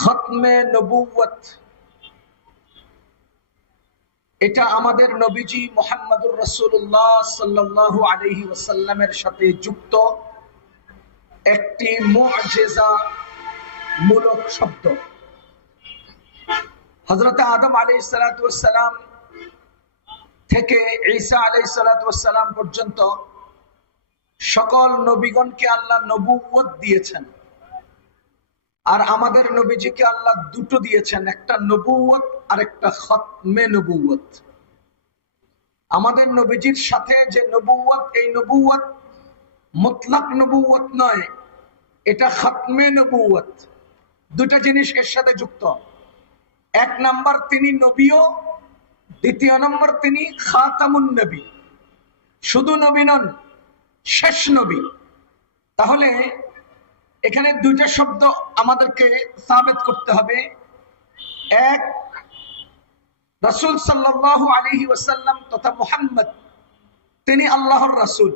খতমে নবুয়ত এটা আমাদের নবীজি মুহাম্মদুর রাসূলুল্লাহ সাল্লাল্লাহু আলাইহি ওয়াসাল্লামের সাথে যুক্ত একটি মুআজিজা মূলক শব্দ। হযরত আদম আলাইহিস সালাতু ওয়াস সালাম থেকে ঈসা আলাইহিস সালাতু ওয়াস সালাম পর্যন্ত সকল নবীগণকে আল্লাহ নবুয়ত দিয়েছেন, আর আমাদের নবীজিকে আল্লাহ দুটো দিয়েছেন, একটা নবুয়ত আর একটা খতমে নবুয়ত। আমাদের নবীজির সাথে যে নবুয়ত, এই নবুয়ত মুতলাক নবুয়ত নয়, এটা খতমে নবুয়ত। দুটা জিনিস এর সাথে যুক্ত। এক নাম্বার তিনি নবীও, দ্বিতীয় নম্বর তিনি খাতামুন নবী। শুধু নবী নন, শেষ নবী। তাহলে এখানে দুইটা শব্দ আমাদেরকে সাবিত করতে হবে। এক, রাসূল সাল্লাল্লাহু আলাইহি ওয়াসাল্লাম তথা মুহাম্মদ তিনি আল্লাহর রাসূল।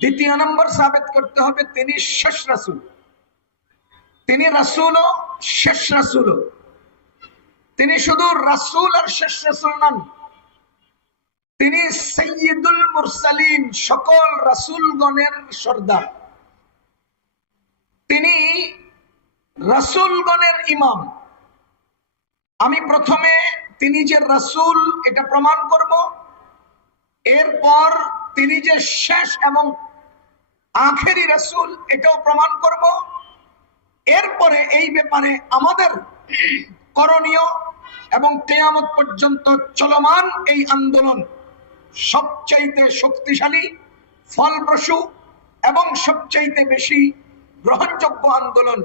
দ্বিতীয় নম্বর সাবিত করতে হবে তিনি শেষ রাসূল। তিনি রাসূলও শেষ রাসূলও। তিনি শুধু রাসূল আর শেষ রাসূল নন, তিনি সাইয়্যিদুল মুরসালিন, সকল রাসূলগণের সর্দার। তিনি রাসূলগণের ইমাম। আমি প্রথমে তিনি যে রাসূল এটা প্রমাণ করব, এরপর তিনি যে শেষ এবং আখেরি রাসূল এটাও প্রমাণ করব। এরপরে এই ব্যাপারে আমাদের করণীয় এবং কিয়ামত পর্যন্ত চলমান এই আন্দোলন সবচাইতে শক্তিশালী, ফলপ্রসূ এবং সবচাইতে বেশি গ্রহণযোগ্য আন্দোলন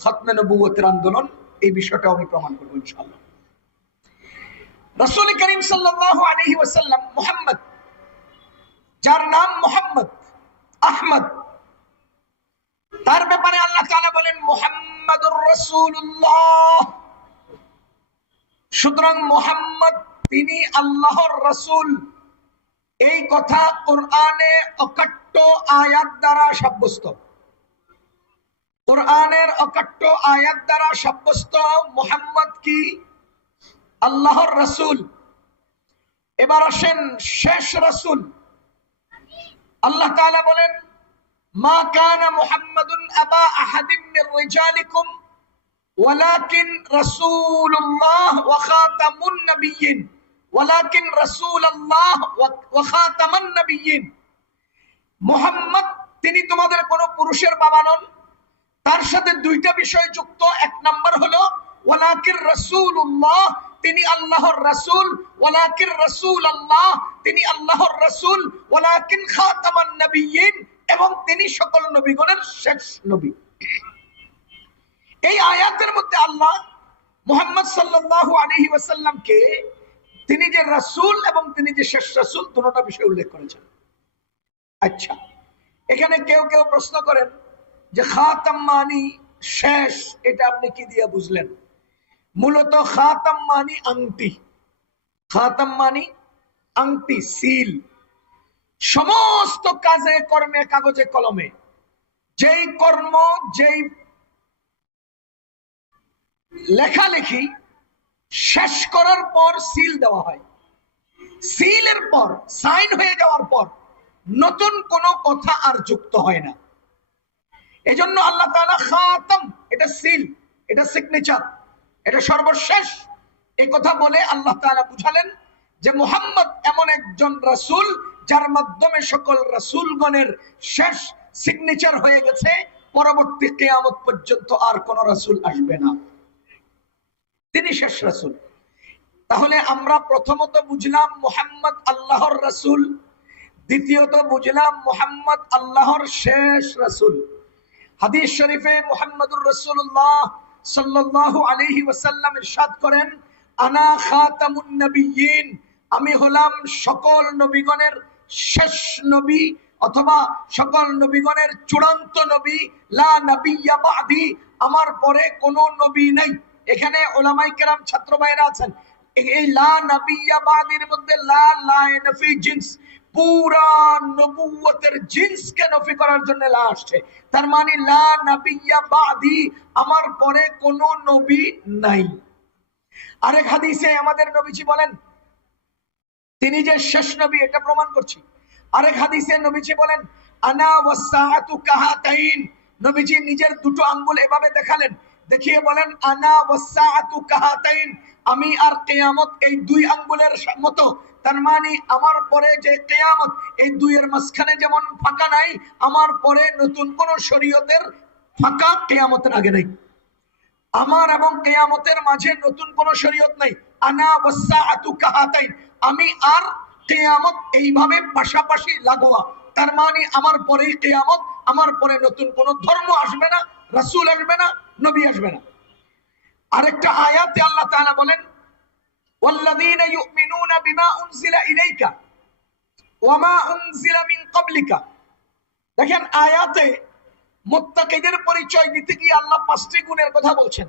খতমে নবুয়তের আন্দোলন। এই বিষয়টা আমি প্রমাণ করব ইনশাআল্লাহ। রাসূল করিম সাল্লাল্লাহু আলাইহি ওয়াসাল্লাম মুহাম্মদ, যার নাম মুহাম্মদ আহমদ, তার ব্যাপারে আল্লাহ তাআলা বলেন মুহাম্মাদুর রাসূলুল্লাহ। সুতরাং মুহাম্মদ তিনি আল্লাহর রাসূল, এই কথা কোরআনে অকাট্য আয়াত দ্বারা সাব্যস্ত। কোরআনের অকাট্য আয়াত দ্বারা সাব্যস্ত মুহাম্মদ কি আল্লাহর রাসূল। এবার আসেন শেষ রাসূল। আল্লাহ তাআলা বলেন মা কানা মুহাম্মাদুন আবা আহাদিম মির রিজালিকুম ওয়ালাকিন রাসূলুল্লাহ ওয়া খাতামুন নাবিয়্যিন, ওয়ালাকিন রাসূলুল্লাহ ওয়া খাতামান নাবিয়্যিন। মুহাম্মদ তিনি তোমাদের কোন পুরুষের বাবা নন। তার সাথে দুইটা বিষয় যুক্ত। এক নাম্বার হলো ওয়ালাকিন রাসূলুল্লাহ, তিনি আল্লাহর রাসূল। ওয়ালাকিন রাসূলুল্লাহ, তিনি আল্লাহর রাসূল। ওয়ালাকিন খাতামান নাবিয়্যিন, এবং তিনি সকল নবীগণের শেষ নবী। এই আয়াতের মধ্যে আল্লাহ মুহাম্মদ সাল্লাল্লাহু আলাইহি ওয়াসাল্লামকে তিনি যে রাসূল এবং তিনি যে শেষ রাসূল, দুটোটা বিষয় উল্লেখ করেছেন। আচ্ছা, এখানে কেউ কেউ প্রশ্ন করেন যে খাতাম মানি শেষ, এটা আপনি কি দিয়ে বুঝলেন? মূলত খাতাম মানি আংটি। খাতাম মানি আংটি, সিল। সমস্ত কাজে কর্মে কাগজে কলমে যেই কর্ম, যেই লেখালেখি শেষ করার পর সিল দেওয়া হয়। সিলের পর, সাইন হয়ে যাওয়ার পর নতুন কোনো কথা আর যুক্ত হয় না। এজন্য আল্লাহ তাআলা খাতাম, এটা সিল, এটা সিগনেচার, এটা সর্বশেষ, এই কথা বলে আল্লাহ তাআলা বুঝালেন যে মুহাম্মদ এমন একজন রাসূল যার মাধ্যমে সকল রাসূলগণের শেষ সিগনেচার হয়ে গেছে। পরবর্তী কিয়ামত পর্যন্ত আর কোন রাসূল আসবে না, তিনি শেষ রাসূল। তাহলে আমরা প্রথমত বুঝলাম মুহাম্মদ আল্লাহর রাসূল, দ্বিতীয়ত বুঝলাম মুহাম্মদ আল্লাহর শেষ রাসূল। হাদিস শরীফে মুহাম্মদুর রাসূলুল্লাহ সাল্লাল্লাহু আলাইহি ওয়াসাল্লাম ইরশাদ করেন আনা খাতামুন নবিয়্যিন, আমি হলাম সকল নবীগণের শেষ নবী, অথবা সকল নবীগণের চূড়ান্ত নবী। লা নবিয়্যা বাদি, আমার পরে কোনো নবী নাই। এখানে উলামায়ে কেরাম ছাত্র ভাইরা আছেন, এই লা নবিয়্যা বাদির মধ্যে লা নাফি জিন্স, পুরা নবুয়তের জিন্সকে নফি করার জন্য লা আসছে। তার মানে লা নবিয়্যা বাদি, আমার পরে কোনো নবী নাই। আরেক হাদিসে আমাদের নবীজি বলেন তিনি যে শেষ নবী, এটা প্রমাণ করছি। আরেক হাদিসে নবীজি বলেন আনা ওয়াসসাআতু কাহাতাইন, নবীজি নিজের দুটো আঙ্গুল এভাবে দেখালেন, দেখিয়ে বলেন আনা ওয়াসসাআতু কাহাতাইন, আমি আর কিয়ামত এই দুই আঙ্গুলের মতো। তার মানে আমার পরে যে কিয়ামত, এই দুইয়ের মাঝখানে যেমন ফাঁকা নাই, আমার পরে নতুন কোন শরীয়তের ফাঁকা কিয়ামতের আগে নাই। আমার এবং কিয়ামতের মাঝে নতুন কোন শরীয়ত নাই। আনা ওয়াসসাআতু কাহাতাইন, আমি আর কিয়ামত এইভাবে পাশাপাশি লাগোয়া। তার মানে আমার পরেই কিয়ামত, আমার পরে নতুন কোন ধর্ম আসবে না, রাসূল আসবে না, নবী আসবে না। আরেকটা আয়াতে আল্লাহ তাআলা বলেন ওয়াল্লাযীনা ইউমিনুনা বিমা উনজিলা ইলাইকা ওয়া মা উনজিলা মিন ক্বাবলিকা। দেখেন আয়াতে মুত্তাকিদের পরিচয় দিতে গিয়ে আল্লাহ পাঁচটি গুণের কথা বলছেন।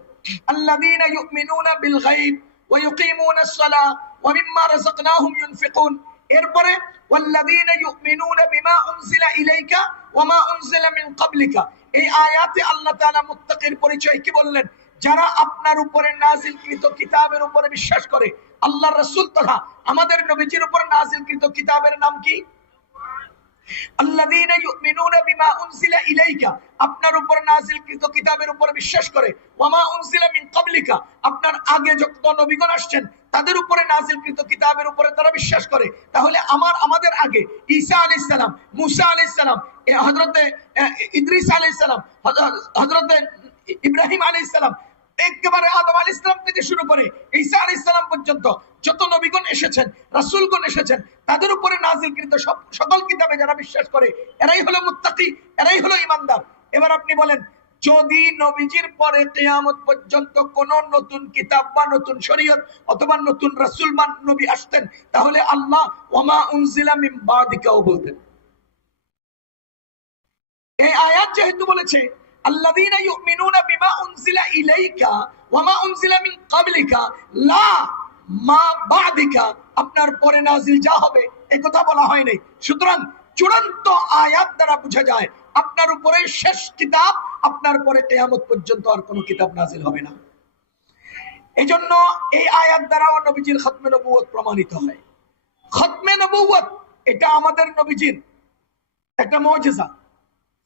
আল্লাযীনা ইউমিনুনা বিল গায়ব ওয়া ইউকিমুনাস সালাহ ওয়া মিম্মা রাযাকনাহুম ইউনফিকুন। এরপরে ওয়াল্লাযীনা ইউমিনুনা বিমা উনজিলা ইলাইকা ওয়া মা উনজিলা মিন ক্বাবলিকা। এই আয়াতে আল্লাহ তাআলা মুত্তাকির পরিচয় কি বললেন? যারা আপনার উপরে নাযিলকৃত কিতাবের উপরে বিশ্বাস করে। আল্লাহর রাসূল তথা আমাদের নবীজির উপর নাযিলকৃত কিতাবের নাম কি? আল্লাযীনা ইউমিনুনা বিমা উনজিলা ইলাইকা, আপনার উপর নাযিলকৃত কিতাবের উপর বিশ্বাস করে। ওয়া মা উনজিলা মিন ক্বাবলিকা, আপনার আগে যত নবীগণ আসছেন তাদের উপরে নাযিলকৃত কিতাবের উপরে তারা বিশ্বাস করে। তাহলে আমাদের আগে ঈসা আলাইহিস সালাম, মুসা আলাইহিস সালাম, হযরতে ইদ্রিস আলাইহিস সালাম, হযরতে ইব্রাহিম আলাইহিস সালাম, একেবারে আদম আলাইহিস সালাম থেকে শুরু করে ঈসা আলাইহিস সালাম পর্যন্ত যত নবীগণ এসেছেন, রাসূলগণ এসেছেন, তাদের উপরে নাযিলকৃত সকল কিতাবে যারা বিশ্বাস করে, এরাই হলো মুত্তাকি, এরাই হলো ঈমানদার। এবার আপনি বলেন, যদি নবীজির পরে কিয়ামত পর্যন্ত কোন নতুন কিতাব বা নতুন শরীয়ত অথবা নতুন রাসূল বা নবী আসতেন, তাহলে আল্লাহ ওয়া মা উনজিলা মিন বাদিকাও বলতেন। এই আয়াত যেহেতু বলেছে আল্লাযীনা ইউমিনুনা বিমা উনজিলা ইলাইকা ওয়া মা উনজিলা মিন ক্বাবলিকা লা মা বাদিকা, আপনার পরে নাজিল যা হবে এই কথা বলা হয় নাই। সুতরাং চূড়ান্ত আয়াত দ্বারা বোঝা যায় আপনার উপরে শেষ কিতাব, আপনার পরে কিয়ামত পর্যন্ত আর কোনো কিতাব নাজিল হবে না। এজন্য এই আয়াত দ্বারা নবীজির খতমে নবুয়ত প্রমাণিত হয়। খতমে নবুয়ত এটা আমাদের নবীজির একটা মুজিজা।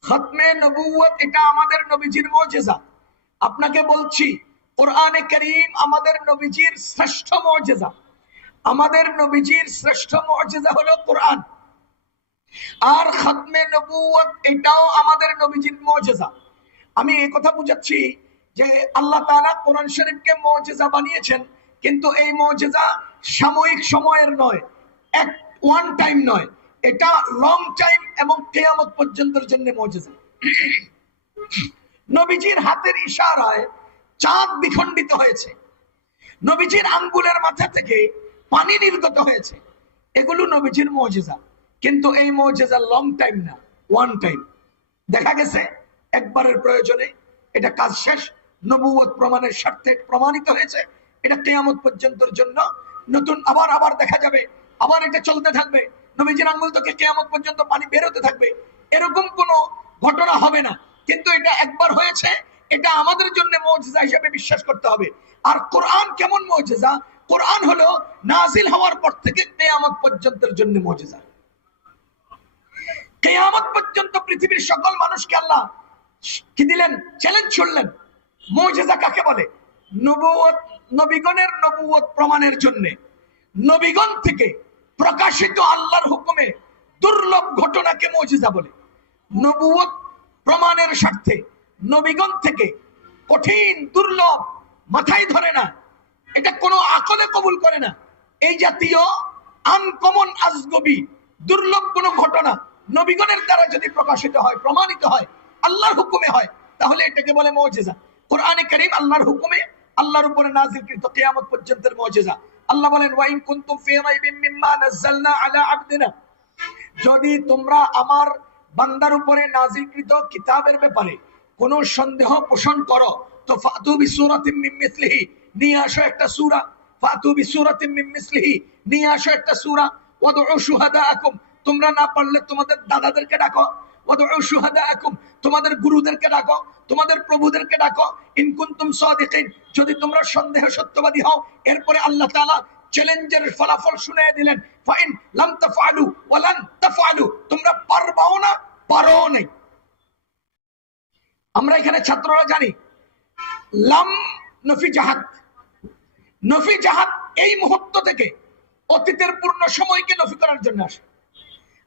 খতমে নবুয়ত এটা আমাদের নবীজির মুজিজা। আপনাকে বলছি কোরআনে কারীম আমাদের নবীজির শ্রেষ্ঠ মুজিজা। আমাদের নবীজির শ্রেষ্ঠ মুজিজা হলো কোরআন। আর খতমে নবুয়ত এটাও আমাদের নবীজির মুজিজা। আমি এই কথা বুঝাচ্ছি যে আল্লাহ তাআলা কোরআন শরীফকে মুজিজা বানিয়েছেন, কিন্তু এই মুজিজা সাময়িক সময়ের নয়, এক ওয়ান টাইম নয়, এটা লং টাইম এবং কিয়ামত পর্যন্তের জন্য মুজিজা। নবীজির হাতের ইশারায় চাঁদ বিখণ্ডিত হয়েছে, নবীজির আঙ্গুলের মাথা থেকে পানি নির্গত হয়েছে, এগুলো নবীজির মুজিজা। কিন্তু এই মুজিজা লং টাইম না, ওয়ান টাইম। দেখা গেছে একবারের প্রয়োজনে এটা কাজ শেষ, নবুয়ত প্রমাণের স্বার্থে প্রমাণিত হয়েছে, এটা কিয়ামত পর্যন্তের জন্য নতুন আবার আবার দেখা যাবে, আবার এটা চলতে থাকবে। নবীজির আঙ্গুল থেকে কিয়ামত পর্যন্ত পানি বের হতে থাকবে, এরকম কোনো ঘটনা হবে না। কিন্তু এটা একবার হয়েছে, এটা আমাদের জন্য মুজিজা হিসেবে বিশ্বাস করতে হবে। আর কোরআন কেমন মুজিজা? কোরআন হলো নাজিল হওয়ার পর থেকে কিয়ামত পর্যন্তের জন্য মুজিজা। কিয়ামত পর্যন্ত পৃথিবীর সকল মানুষকে আল্লাহ কি দিলেন? চ্যালেঞ্জ ছুড়লেন। মুজিজা কাকে বলে? নবুয়ত, নবীগণের নবুয়ত প্রমাণের জন্য নবীগণ থেকে প্রকাশিত আল্লাহর হুকুমে দুর্লভ ঘটনাকে মুজিজা বলে। নবুয়ত প্রমাণের স্বার্থে নবীগণ থেকে কঠিন দুর্লভ মাথায় ধরে না, এটা কোনো আকলে কবুল করে না, এই জাতীয় আনকমন আজগবি দুর্লভ কোনো ঘটনা নবীগণের দ্বারা যদি প্রকাশিত হয়, প্রমাণিত হয়, আল্লাহর হুকুমে হয়, তাহলে এটাকে বলে মুজিজা। কোরআনে কারীম আল্লাহর হুকুমে আল্লাহর উপরে নাযিলকৃত কিয়ামত পর্যন্তের মুজিজা। আল্লাহ বলেন ওয়া ইন কুনতুম ফি রাইবিন মিম্মা নাযালনা আলা আবদিনা, যদি তোমরা আমার বান্দার উপরে নাযিলকৃত কিতাবের ব্যাপারে কোনো সন্দেহ পোষণ করো, তো ফাতু বিসূরাতিন মিন মিসলিহি, নিয়ে আসো একটা সূরা। ফাতু বিসূরাতিন মিন মিসলিহি, নিয়ে আসো একটা সূরা। ওয়াদউ শুহাদাআকুম, তোমরা না পারলে তোমাদের দাদাদেরকে ডাকো, ওয়াদউ শুহাদাআকুম, তোমাদের গুরুদেরকে ডাকো, তোমাদের প্রভুদেরকে ডাকো, ইন কুনতুম সাদিকিন, যদি তোমরা সন্দেহ সত্যবাদী হও। এরপরে আল্লাহ তাআলা চ্যালেঞ্জের ফলাফল শুনিয়ে দিলেন, ফাইন লাম তাফআলু ওয়া লান তাফআলু, তোমরা পারবাও না, পারো নাই। আমরা এখানে ছাত্ররা জানি লাম নফি জাহাদ, নফি জাহাদ এই মুহূর্ত থেকে অতীতের পূর্ণ সময়কে নফি করার জন্য আসে,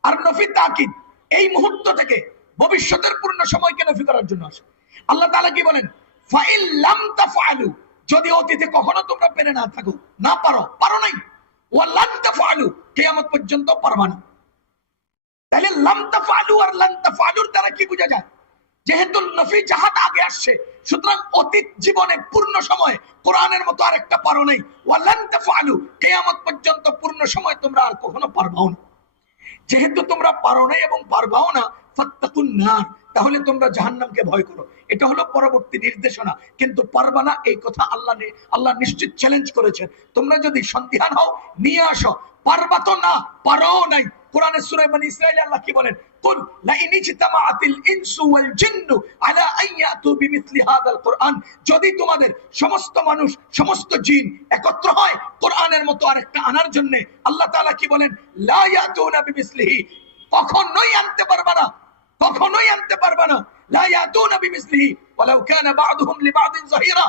আর নফি তাকিদ এই মুহূর্ত থেকে ভবিষ্যতের পূর্ণ সময়কে নফি করার জন্য আসে। আল্লাহ তাআলা কি বলেন, ফাইল লাম তাফআলু, যদি অতীতে কখনো তোমরা পেরে না থাকো, না পারো, পারো নাই, ওয়া লান তাফআলু, কিয়ামত পর্যন্ত পারবা না। তাহলে লাম তাফআলু আর লান তাফআলুর দ্বারা কি বোঝা যায়, যেহেতু নফি জাহাদ আগে আসছে, সুতরাং অতীত জীবনে পূর্ণ সময় কোরআনের মতো আরেকটা পারো নাই, ওয়া লান তাফআলু, কিয়ামত পর্যন্ত পূর্ণ সময় তোমরা আর কখনো পারবাও না। যেহেতু তোমরা পারো নাই এবং পারবাও না, ফাত্তাকুন নার, তাহলে তোমরা জাহান্নামকে ভয় করো। এটা হলো পরবর্তী নির্দেশনা, কিন্তু পারবা না এই কথা আল্লাহ নিশ্চিত চ্যালেঞ্জ করেছেন। তোমরা যদি সন্দিহান হও, নিয়ে আসো, পারবা তো না, পারো নাই। কোরআনের সূরা বনী ইসরাঈলে আল্লাহ কি বলেন, কুল লা ইন ইজতামাআতিল ইনসু ওয়াল জিন্নু আলা আন ইয়াতু বিমিসলি হাযাল কুরআন, যদি তোমাদের সমস্ত মানুষ সমস্ত জিন একত্র হয় কোরআনের মতো আরেকটা আনার জন্য, আল্লাহ তাআলা কি বলেন, লা ইয়াতুনা বিমিসলিহি, কখনোই আনতে পারবা না, কখনোই আনতে পারবা না। লা ইয়াতুনা বিমিসলিহি ওয়ালাউ কানা বা'দুহুম লিবা'দিন যাহিরা,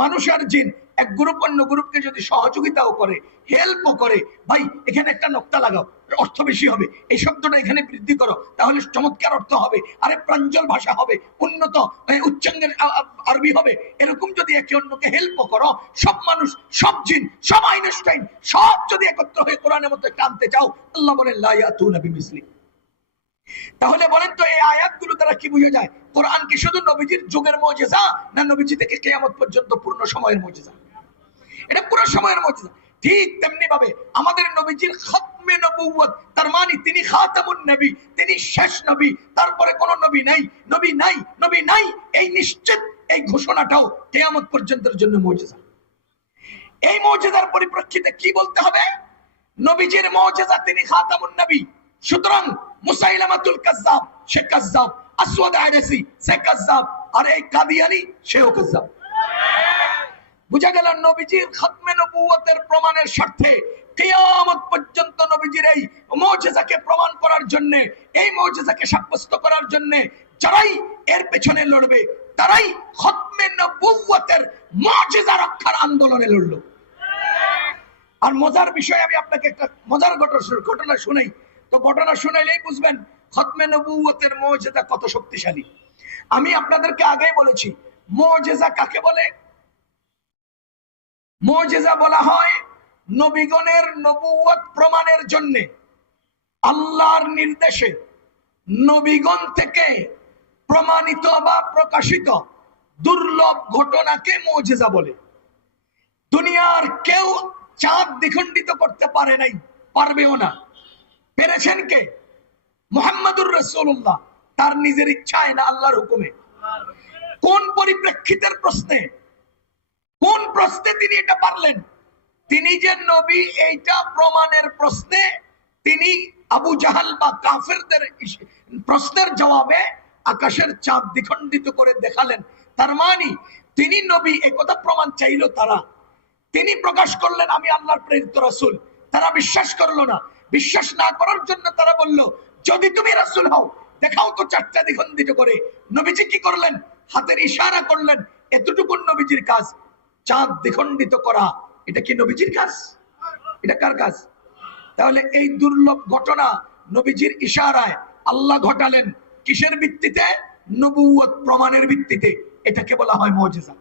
মানুষ আর জিন এক গ্রুপ অন্য গ্রুপকে যদি সহযোগিতাও করে, হেল্পও করে, ভাই এখানে একটা নোক্তা লাগাও, অর্থ বেশি হবে, এই শব্দটা এখানে বৃদ্ধি করো, তাহলে চমৎকার অর্থ হবে, আরে প্রাঞ্জল ভাষা হবে, উন্নত উচ্চাঙ্গের আরবি হবে। এরকম যদি একে অন্যকে হেল্প করো, সব মানুষ, সব জিন, সব আইনস্টাইন, সব যদি একত্র হয়ে কোরআনের মতো একটা আনতে চাও, আল্লাহ বলেন লা ইয়াতুনা বিমিসলি। তাহলে বলেন তো এই আয়াতগুলো দ্বারা কি বোঝা যায়, কোরআন কি শুধু নবীজির যুগের মুজিজা, না নবীজি থেকে কিয়ামত পর্যন্ত পূর্ণ সময়ের মুজিজা? এটা পুরো সময়ের মুজিজা। ঠিক তেমনি ভাবে আমাদের নবীজির খতমে নবুয়ত, তার মানে তিনি খাতামুন নবী, তিনি শেষ নবী, তারপরে কোন নবী নাই, নবী নাই, নবী নাই, এই নিশ্চিত এই ঘোষণাটাও কিয়ামত পর্যন্তের জন্য মুজিজা। এই মুজিজার পরিপ্রেক্ষিতে কি বলতে হবে, নবীজির মুজিজা, তিনি খাতামুন নবী, সুতরাং মুসাইলামাতুল কাজ্জাব সে কাজ্জাব, আসওয়াদ আইরাসি সে কাজ্জাব, আর এই কাদিয়ানী সেও কাজ্জাব। বুঝা গেল, নবীজির খতমে নবুয়তের প্রমাণের স্বার্থে কিয়ামত পর্যন্ত নবীজির এই মুজিজাকে প্রমাণ করার জন্য, এই মুজিজাকে সাব্যস্ত করার জন্য যারাই এর পেছনে লড়বে, তারাই খতমে নবুয়তের মুজিজা রক্ষার আন্দোলনে লড়লো। আর মজার বিষয়, আমি আপনাকে একটা মজার ঘটনা শুনাই, তো ঘটনা শুনাইলেই বুঝবেন খতমে নবুয়তের মুজিজা কত শক্তিশালী। আমি আপনাদেরকে আগেই বলেছি, মুজিজা কাকে বলে? মুজিজা বলা হয় নবীগণের নবুয়ত প্রমাণের জন্য আল্লাহর নির্দেশে নবীগণ থেকে প্রমাণিত বা প্রকাশিত দুর্লভ ঘটনাকে মুজিজা বলে। দুনিয়ার কেউ চাঁদ দ্বিখণ্ডিত করতে পারে নাই, পারবেও না। পেরেছেন কে? মুহাম্মাদুর রাসূলুল্লাহ, তার নিজের ইচ্ছায় না আল্লাহর হুকুমে। কোন পরিপ্রেক্ষিতের প্রশ্নে, কোন প্রশ্নে তিনি এটা পারলেন? তিনি যে নবী এইটা প্রমাণের প্রশ্নে তিনি আবু জাহাল বা কাফেরদের প্রশ্নের জবাবে আকাশের চাঁদ দ্বিখণ্ডিত করে দেখালেন। তার মানে তিনি নবী, একথা প্রমাণ চাইল তারা, তিনি প্রকাশ করলেন আমি আল্লাহর প্রেরিত রাসূল। তারা বিশ্বাস করলো না, বিশ্বাস না করার জন্য তারা বলল, যদি তুমি রাসূল হও দেখাও তো চারটা দ্বিখণ্ডিত করে। নবীজি কি করলেন? হাতের ইশারা করলেন, এতটুকু নবীজির কাজ। চাঁদ দ্বিখণ্ডিত করা এটা কি নবীজির কাজ? এটা কার কাজ? তাহলে এই দুর্লভ ঘটনা নবীজির ইশারায় আল্লাহ ঘটালেন, কিসের ভিত্তিতে? নবুয়ত প্রমাণের ভিত্তিতে। এটাকে বলা হয় মুজিজা।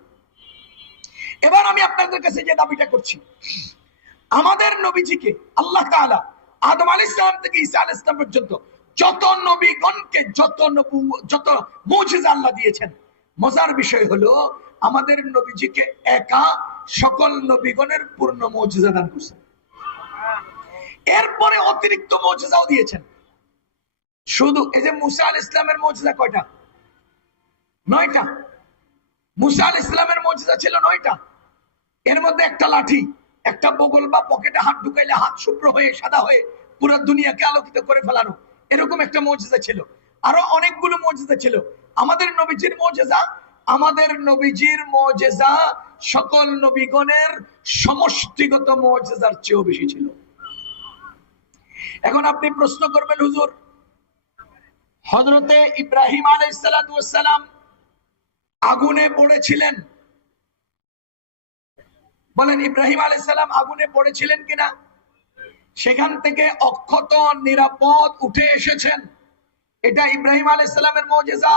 এবার আমি আপনাদের কাছে যে দাবিটা করছি, আমাদের নবীজিকে আল্লাহ তাআলা আদম আলাইহিস সালাম থেকে ঈসা আলাইহিস সালাম পর্যন্ত যত নবীগণকে যত মুজিজা আল্লাহ দিয়েছেন, মজার বিষয় হলো আমাদের নবীজিকে একা সকল নবীগণের পূর্ণ মুজিজা দান করেছেন। এরপরে অতিরিক্ত মুজিজাও দিয়েছেন। শুধু এই যে মুসা আলাইহিস সালামের মুজিজা কয়টা? 9টা। মুসা আলাইহিস সালামের মুজিজা ছিল 9টা। এর মধ্যে একটা লাঠি, একটা বগল বা পকেটে হাত ঢুকাইলে হাত শুভ্র হয়ে সাদা হয়ে পুরো দুনিয়াকে আলোকিত করে ফেলানো, এরকম একটা মুজিজা ছিল। আরো অনেকগুলো মুজিজা ছিল। আমাদের নবীজির মুজিজা সকল নবীগণের সমষ্টিগত মুজিজার চেয়েও বেশি ছিল। এখন আপনি প্রশ্ন করবেন, হুজুর হযরতে ইব্রাহিম আলাইহিস সালাম আগুনে পড়েছিলেন, বলেন ইব্রাহিম আলাইহিস সালাম আগুনে পড়েছিলেন কিনা? সেখান থেকে অক্ষত নিরাপদ উঠে এসেছেন, এটা ইব্রাহিম আলাইহিস সালামের মুজিজা।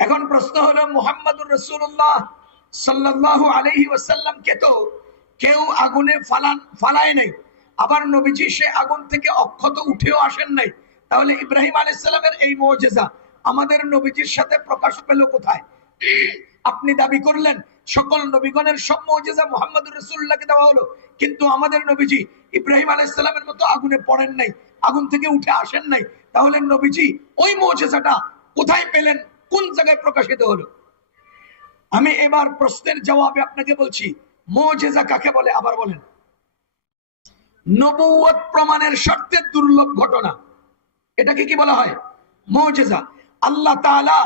এখন প্রশ্ন হলো, মুহাম্মদুর রাসূলুল্লাহ সাল্লাল্লাহু আলাইহি ওয়াসাল্লাম কে তো কেউ আগুনে ফালায় নাই, আবার নবীজি সে আগুন থেকে অক্ষত উঠেও আসেন নাই, তাহলে ইব্রাহিম আলাইহিস সালামের এই মুজিজা আমাদের নবীজির সাথে প্রকাশ পেল কোথায়? আপনি দাবি করলেন সকল নবীগণের সব মুজিজা মুহাম্মদুর রাসূলুল্লাহকে দেওয়া হলো, কিন্তু আমাদের নবীজি ইব্রাহিম আলাইহিস সালামের মতো আগুনে পড়েন নাই, আগুন থেকে উঠে আসেন নাই, তাহলে নবীজি ওই মুজিজাটা কোথায় পেলেন, কোন জায়গায় প্রকাশিত হলো? আমি এবার প্রশ্নের জবাবে আপনাকে বলছি, মুজিজা কাকে বলে? আবার বলেন। নবুয়ত প্রমাণের শর্তে দুর্লভ ঘটনা, এটাকে কি বলা হয়? মুজিজা। আল্লাহ তাআলা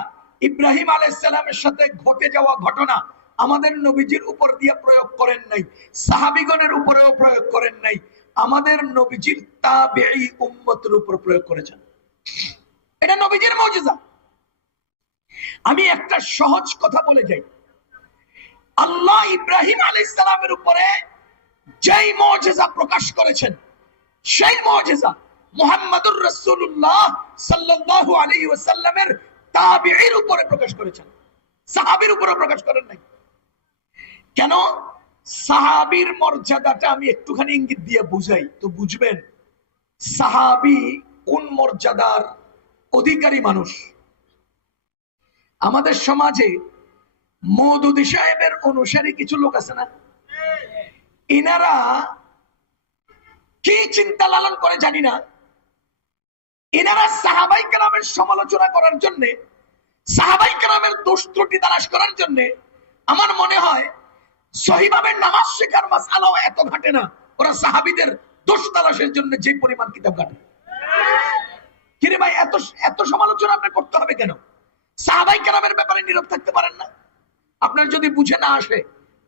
ইব্রাহিম আলাইহিস সালামের সাথে ঘটে যাওয়া ঘটনা আমাদের নবীজির উপর দিয়ে প্রয়োগ করেন নাই, সাহাবীগণের উপরেও প্রয়োগ করেন নাই, আমাদের নবীজির তাবেঈ উম্মতের উপর প্রয়োগ করেছেন। এটা নবীজির মুজিজা। আমি একটা সহজ কথা বলে যাই, আল্লাহ ইব্রাহিম আলাইহিস সালামের উপরে যেই মুজিজা প্রকাশ করেছেন, সেই মুজিজা মুহাম্মদুর রাসূলুল্লাহ সাল্লাল্লাহু আলাইহি ওয়াসাল্লামের তাবেঈর উপরে প্রকাশ করেছেন, সাহাবীর উপরে প্রকাশ করেন নাই। কেন? সাহাবীর মর্যাদাটা আমি একটুখানি ইঙ্গিত দিয়ে বুঝাই তো বুঝবেন সাহাবী কোন মর্যাদার অধিকারী মানুষ। আমাদের সমাজে মওদুদী সাহেবের অনুসারী কিছু লোক আছে না, ইনারা কি চিন্তা লালন করে জানি না, ইনারা সাহাবাই কেরামের সমালোচনা করার জন্য, সাহাবাই কেরামের দোষ ত্রুটি তালাশ করার জন্য, আমার মনে হয় সহিভাবে নামাজ শেখার মাসআলাও এত ঘাটে না, ওরা সাহাবীদের দোষ তালাশের জন্য যে পরিমাণ কিতাব ঘাটে। কিরে ভাই, এত সমালোচনা আপনি করতে হবে কেন? সাহাবাই কেরামের ব্যাপারে নীরব থাকতে পারেন না? আপনার যদি বুঝে না আসে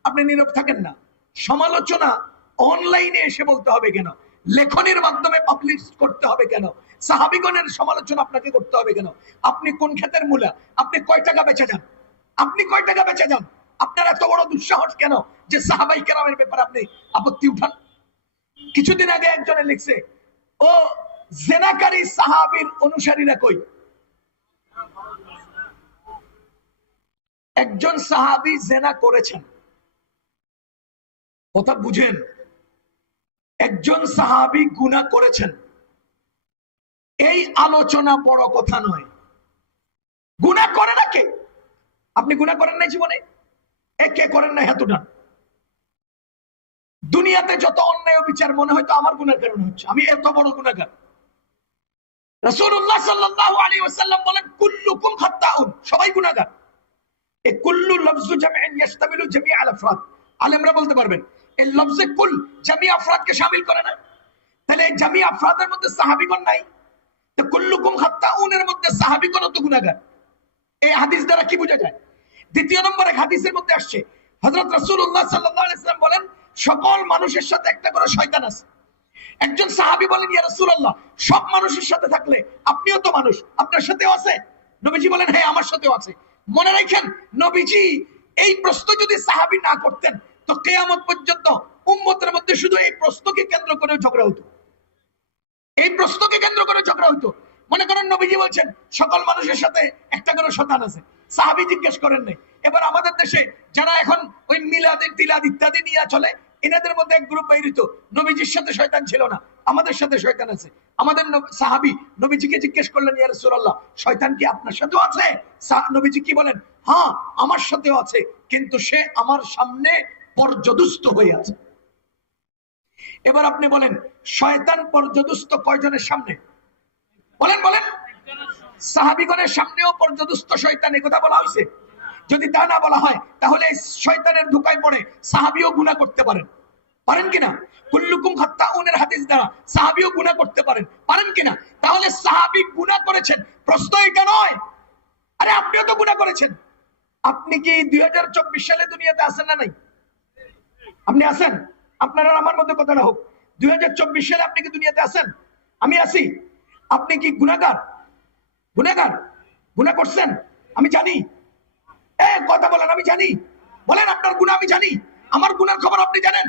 আপনি নীরব থাকেন না। সমালোচনা অনলাইনে এসে বলতে হবে কেন? লেখনের মাধ্যমে পাবলিশ করতে হবে কেন? সাহাবীগণের সমালোচনা আপনাকে করতে হবে কেন? আপনি কোন ক্ষেতের মূলা? আপনি কয় টাকা বেচে যান? আপনি কয় টাকা বেচে যান? আপনার এত বড় দুঃসাহস কেন যে সাহাবাই কেরামের ব্যাপারে আপনি আপত্তি উঠান? কিছুদিন আগে একজনে লিখছে, ও জেনাকারী সাহাবীর অনুসারীরা কই? একজন সাহাবী জেনা করেছেন, কথা বুঝেন, একজন সাহাবী গুনাহ করেছেন, এই আলোচনা বড় কথা নয়। গুনাহ করে না কে? আপনি গুনাহ করেন না জীবনে? কে করেন না হাত উঠান। দুনিয়াতে যত অন্যায় বিচার মনে হয়তো আমার গুনাহের কারণে হচ্ছে, আমি এত বড় গুনাহগার। রাসূলুল্লাহ সাল্লাল্লাহু আলাইহি ওয়াসাল্লাম বলেন, কুল্লুকুম খাত্তাউন, সবাই গুনাহগার। এই কুল্লু লফজু জামঈন ইশতামিলু জামি' আল আফরাদ, আলেমরা বলতে পারবেন এই লফজে কুল জামি' আফরাদকে শামিল করে না। তাহলে এই জামি' আফরাদের মধ্যে সাহাবীগণ নাই, তো কুল্লুকুম খাত্তাউনের মধ্যে সাহাবীগণ তো গুনাহগার। এই হাদিস দ্বারা কি বোঝা যায়? দ্বিতীয় নম্বর এক হাদিসের মধ্যে আসছে, হযরত রাসূলুল্লাহ সাল্লাল্লাহু আলাইহি ওয়াসাল্লাম বলেন, সকল মানুষের সাথে একটা করে শয়তান আছে। একজন সাহাবী বলেন, ইয়া রাসূলুল্লাহ, সব মানুষের সাথে থাকলে আপনিও তো মানুষ, আপনার সাথেও আছে? নবীজি বলেন, হ্যাঁ আমার সাথেও আছে। মনে রাখেন, নবীজি এই প্রশ্ন যদি সাহাবী না করতেন তো কিয়ামত পর্যন্ত উম্মতের মধ্যে শুধু এই প্রশ্নকে কেন্দ্র করে ঝগড়া হতো, এই প্রশ্নকে কেন্দ্র করে ঝগড়া হতো। মনে করেন নবীজি বলছেন সকল মানুষের সাথে একটা করে শয়তান আছে, সাহাবী জিজ্ঞেস করেন নাই। এবার আমাদের দেশে যারা এখন ওই মিলাদ টিলাদ ইত্যাদি নিয়ে চলে, এনাদের মধ্যে এক গ্রুপ বাইরিত, নবীজির সাথে শয়তান ছিল না, আমাদের সাথে শয়তান আছে। আমাদের সাহাবী নবীজিকে জিজ্ঞেস করলেন, ইয়া রাসূলুল্লাহ, শয়তান কি আপনার সাথেও আছে? নবীজি কি বলেন? হ্যাঁ আমার সাথেও আছে, কিন্তু সে আমার সামনে পর্যদুস্ত হয়ে আছে। এবার আপনি বলেন, শয়তান পর্যদুস্ত কয়জনের সামনে? বলেন বলেন। সাহাবীগণের সামনেও পর্যদুস্ত শয়তান, এই কথা বলা হয়েছে? যদি তা না বলা হয় তাহলে শয়তানের ধোঁকায় পড়ে সাহাবীও গুনাহ করতে পারেন। পারেন কিনা? কুল্লুকুম খাত্তাউনের হাদিস দ্বারা সাহাবীও গুনাহ করতে পারেন কিনা? তাহলে সাহাবী গুনাহ করেছেন, প্রশ্ন এটা নয়। আরে আপনিও তো গুনাহ করেছেন। আপনি কি 2024 সালে দুনিয়াতে আছেন না নাই? আপনি আছেন? আপনার আর আমার মধ্যে কথাটা হোক, 2024 সালে আপনি কি দুনিয়াতে আছেন? আমি আছি। আপনি কি গুনাহগার? গুনাহ করছেন? আমি জানি। কথা বলেন, আমি জানি। বলেন আপনার গুনাহ আমি জানি। আমার গুনার খবর আপনি জানেন।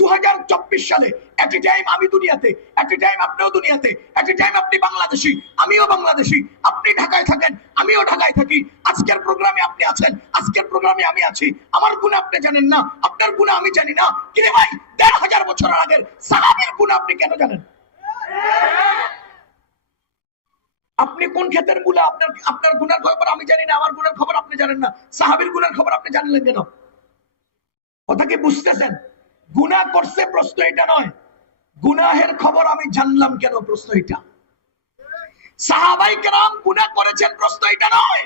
2024 সালে এট এ টাইম আমি দুনিয়াতে, এট এ টাইম আপনিও দুনিয়াতে, এট এ টাইম আপনি বাংলাদেশি, আমিও বাংলাদেশি, আপনি ঢাকায় থাকেন, আমিও ঢাকায় থাকি। আজকের প্রোগ্রামে আপনি আছেন, আজকের প্রোগ্রামে আমি আছি। আমার গুনাহ আপনি জানেন না, আপনার গুনাহ আমি জানি না। কিরে ভাই, ১৫০০ বছর আগের সাহাবীর গুনাহ আপনি কেন জানেন? আপনি কোন ক্ষেতের মূলা? আপনার গুনার খবর আমি জানি না, আমার গুনার খবর আপনি জানেন না। সাহাবীর গুনার খবর আপনি জানলেন কেন? কথা কি বুঝতেছেন? গুনাহ করছে প্রশ্ন এটা নয়, গুনাহের খবর আমি জানলাম কেন প্রশ্ন এটা। সাহাবায়ে কেরাম গুনাহ করেছেন প্রশ্ন এটা নয়।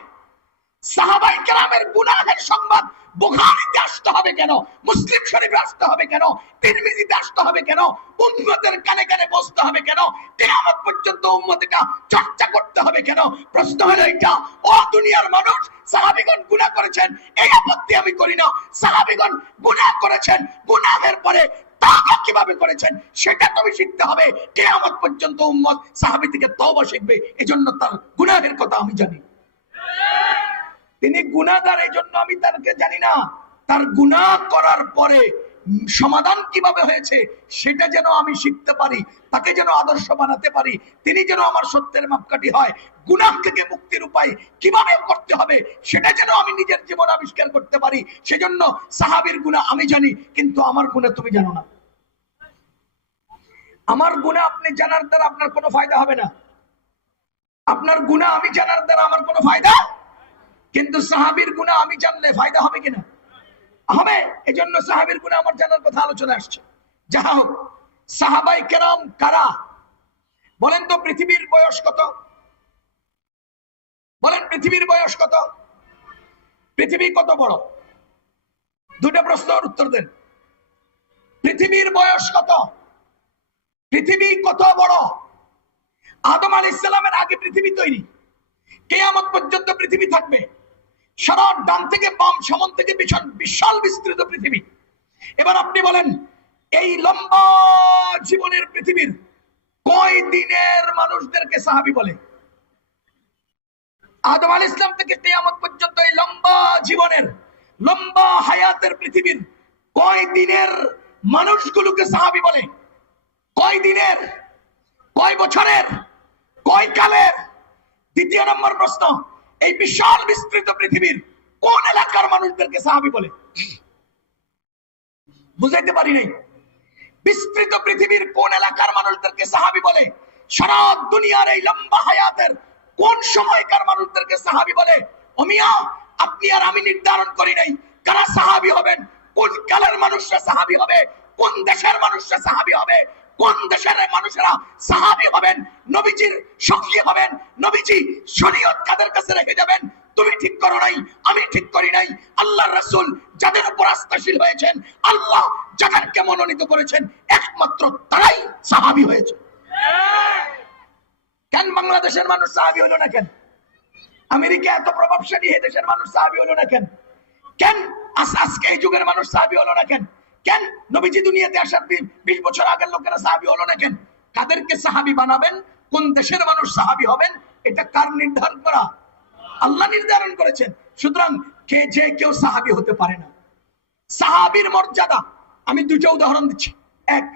সাহাবায়ে কেরামের গুনাহের সংবাদ বুখারীতে আসতে হবে কেন? মুসলিম শরীফে আসতে হবে কেন? তিরমিজিতে আসতে হবে কেন? উম্মতের কানে কানে বসতে হবে কেন? কিয়ামত পর্যন্ত উম্মতটা চর্চা করতে হবে কেন? প্রশ্ন হলো এটা। ও দুনিয়ার মানুষ, সাহাবীগণ গুনাহ করেছেন, এই আপত্তি আমি করি না। সাহাবীগণ গুনাহ করেছেন, গুনাহের পরে তাওবা কিভাবে করেছেন সেটা তুমি শিখতে হবে। কিয়ামত পর্যন্ত উম্মত সাহাবী থেকে তওবা শিখবে। এজন্য তার গুনাহের কথা আমি জানি। তিনি গুনাহগার, এই জন্য আমি তাকে জানি না। তার গুনাহ করার পরে সমাধান কিভাবে হয়েছে সেটা যেন আমি শিখতে পারি, তাকে যেন আদর্শ বানাতে পারি, তিনি যেন আমার সত্যের মাপকাঠি হয়। গুনাহ থেকে মুক্তির উপায় কিভাবে করতে হবে সেটা যেন আমি নিজের জীবন আবিষ্কার করতে পারি। সেজন্য সাহাবীর গুনাহ আমি জানি, কিন্তু আমার গুনাহ তুমি জানো না। আমার গুনাহ আপনি জানার দ্বারা আপনার কোনো ফায়দা হবে না। আপনার গুনাহ আমি জানার দ্বারা আমার কোনো ফায়দা, কিন্তু সাহাবীর গুনাহ আমি জানলে ফায়দা হবে কিনা? হবে। এজন্য সাহাবীর গুনাহ আমার জানার কথা আলোচনা আসছে। যাহা হোক, সাহাবায়ে কেরাম কারা বলেন তো? পৃথিবীর বয়স কত? বলেন পৃথিবীর বয়স কত? পৃথিবী কত বড়? দুটো প্রশ্নের উত্তর দেন। পৃথিবীর বয়স কত? পৃথিবী কত বড়? আদম আলাইহিস সালামের আগে পৃথিবী তৈরি, কিয়ামত পর্যন্ত পৃথিবী থাকবে। সারা ডান থেকে বাম, সামন থেকে পিছন, বিশাল বিস্তৃত পৃথিবী। এবার আপনি বলেন, এই লম্বা জীবনের পৃথিবীর কয় দিনের মানুষদেরকে সাহাবী বলে? আদম আলাইহিস সালাম থেকে কিয়ামত পর্যন্ত এই লম্বা জীবনের, লম্বা হায়াতের পৃথিবীর কয় দিনের মানুষগুলোকে সাহাবী বলে? কয় দিনের, কয় বছরের, কয় কালের? দ্বিতীয় নম্বর প্রশ্ন, এই বিশাল বিস্তৃত পৃথিবীর কোন এলাকার মানুষদেরকে সাহাবী বলে? বুঝাইতে পারি নাই। বিস্তৃত পৃথিবীর কোন এলাকার মানুষদেরকে সাহাবী বলে? সারা দুনিয়ার এই লম্বা হায়াতের কোন সময়কার মানুষদেরকে সাহাবী বলে? ও মিয়া, আপনি আর আমি নির্ধারণ করি নাই কারা সাহাবী হবেন, কোন কালের মানুষরা সাহাবী হবে, কোন দেশের মানুষরা সাহাবী হবে, কোন দেশের মানুষেরা সাহাবী হবেন, নবীজির সঙ্গী হবেন, নবীজি শরীয়ত কাদের কাছে রেখে যাবেন। তুমি ঠিক করো নাই, আমি ঠিক করি নাই। আল্লাহর রাসূল যাদের উপর আস্থাশীল হয়েছেন, আল্লাহ যাদেরকে মনোনীত করেছেন, একমাত্র তারাই সাহাবী হয়েছে। কেন বাংলাদেশের মানুষ সাহাবী হলো না? কেন আমেরিকা এত প্রভাবশালী, এই দেশের মানুষ সাহাবী হলো না? কেন কেন আজকে এই যুগের মানুষ সাহাবী হলো না? কেন কেন নবীজি দুনিয়াতে আসার 20 বছর আগের লোকেরা সাহাবী হলো না? কেন? কাদেরকে সাহাবী বানাবেন, কোন দেশের মানুষ সাহাবী হবেন, এটা কার নির্ধারণ করা? আল্লাহ নির্ধারণ করেছেন। সুতরাং যে কেউ সাহাবী হতে পারে না। সাহাবীর মর্যাদা আমি দুটো উদাহরণ দিচ্ছি। এক,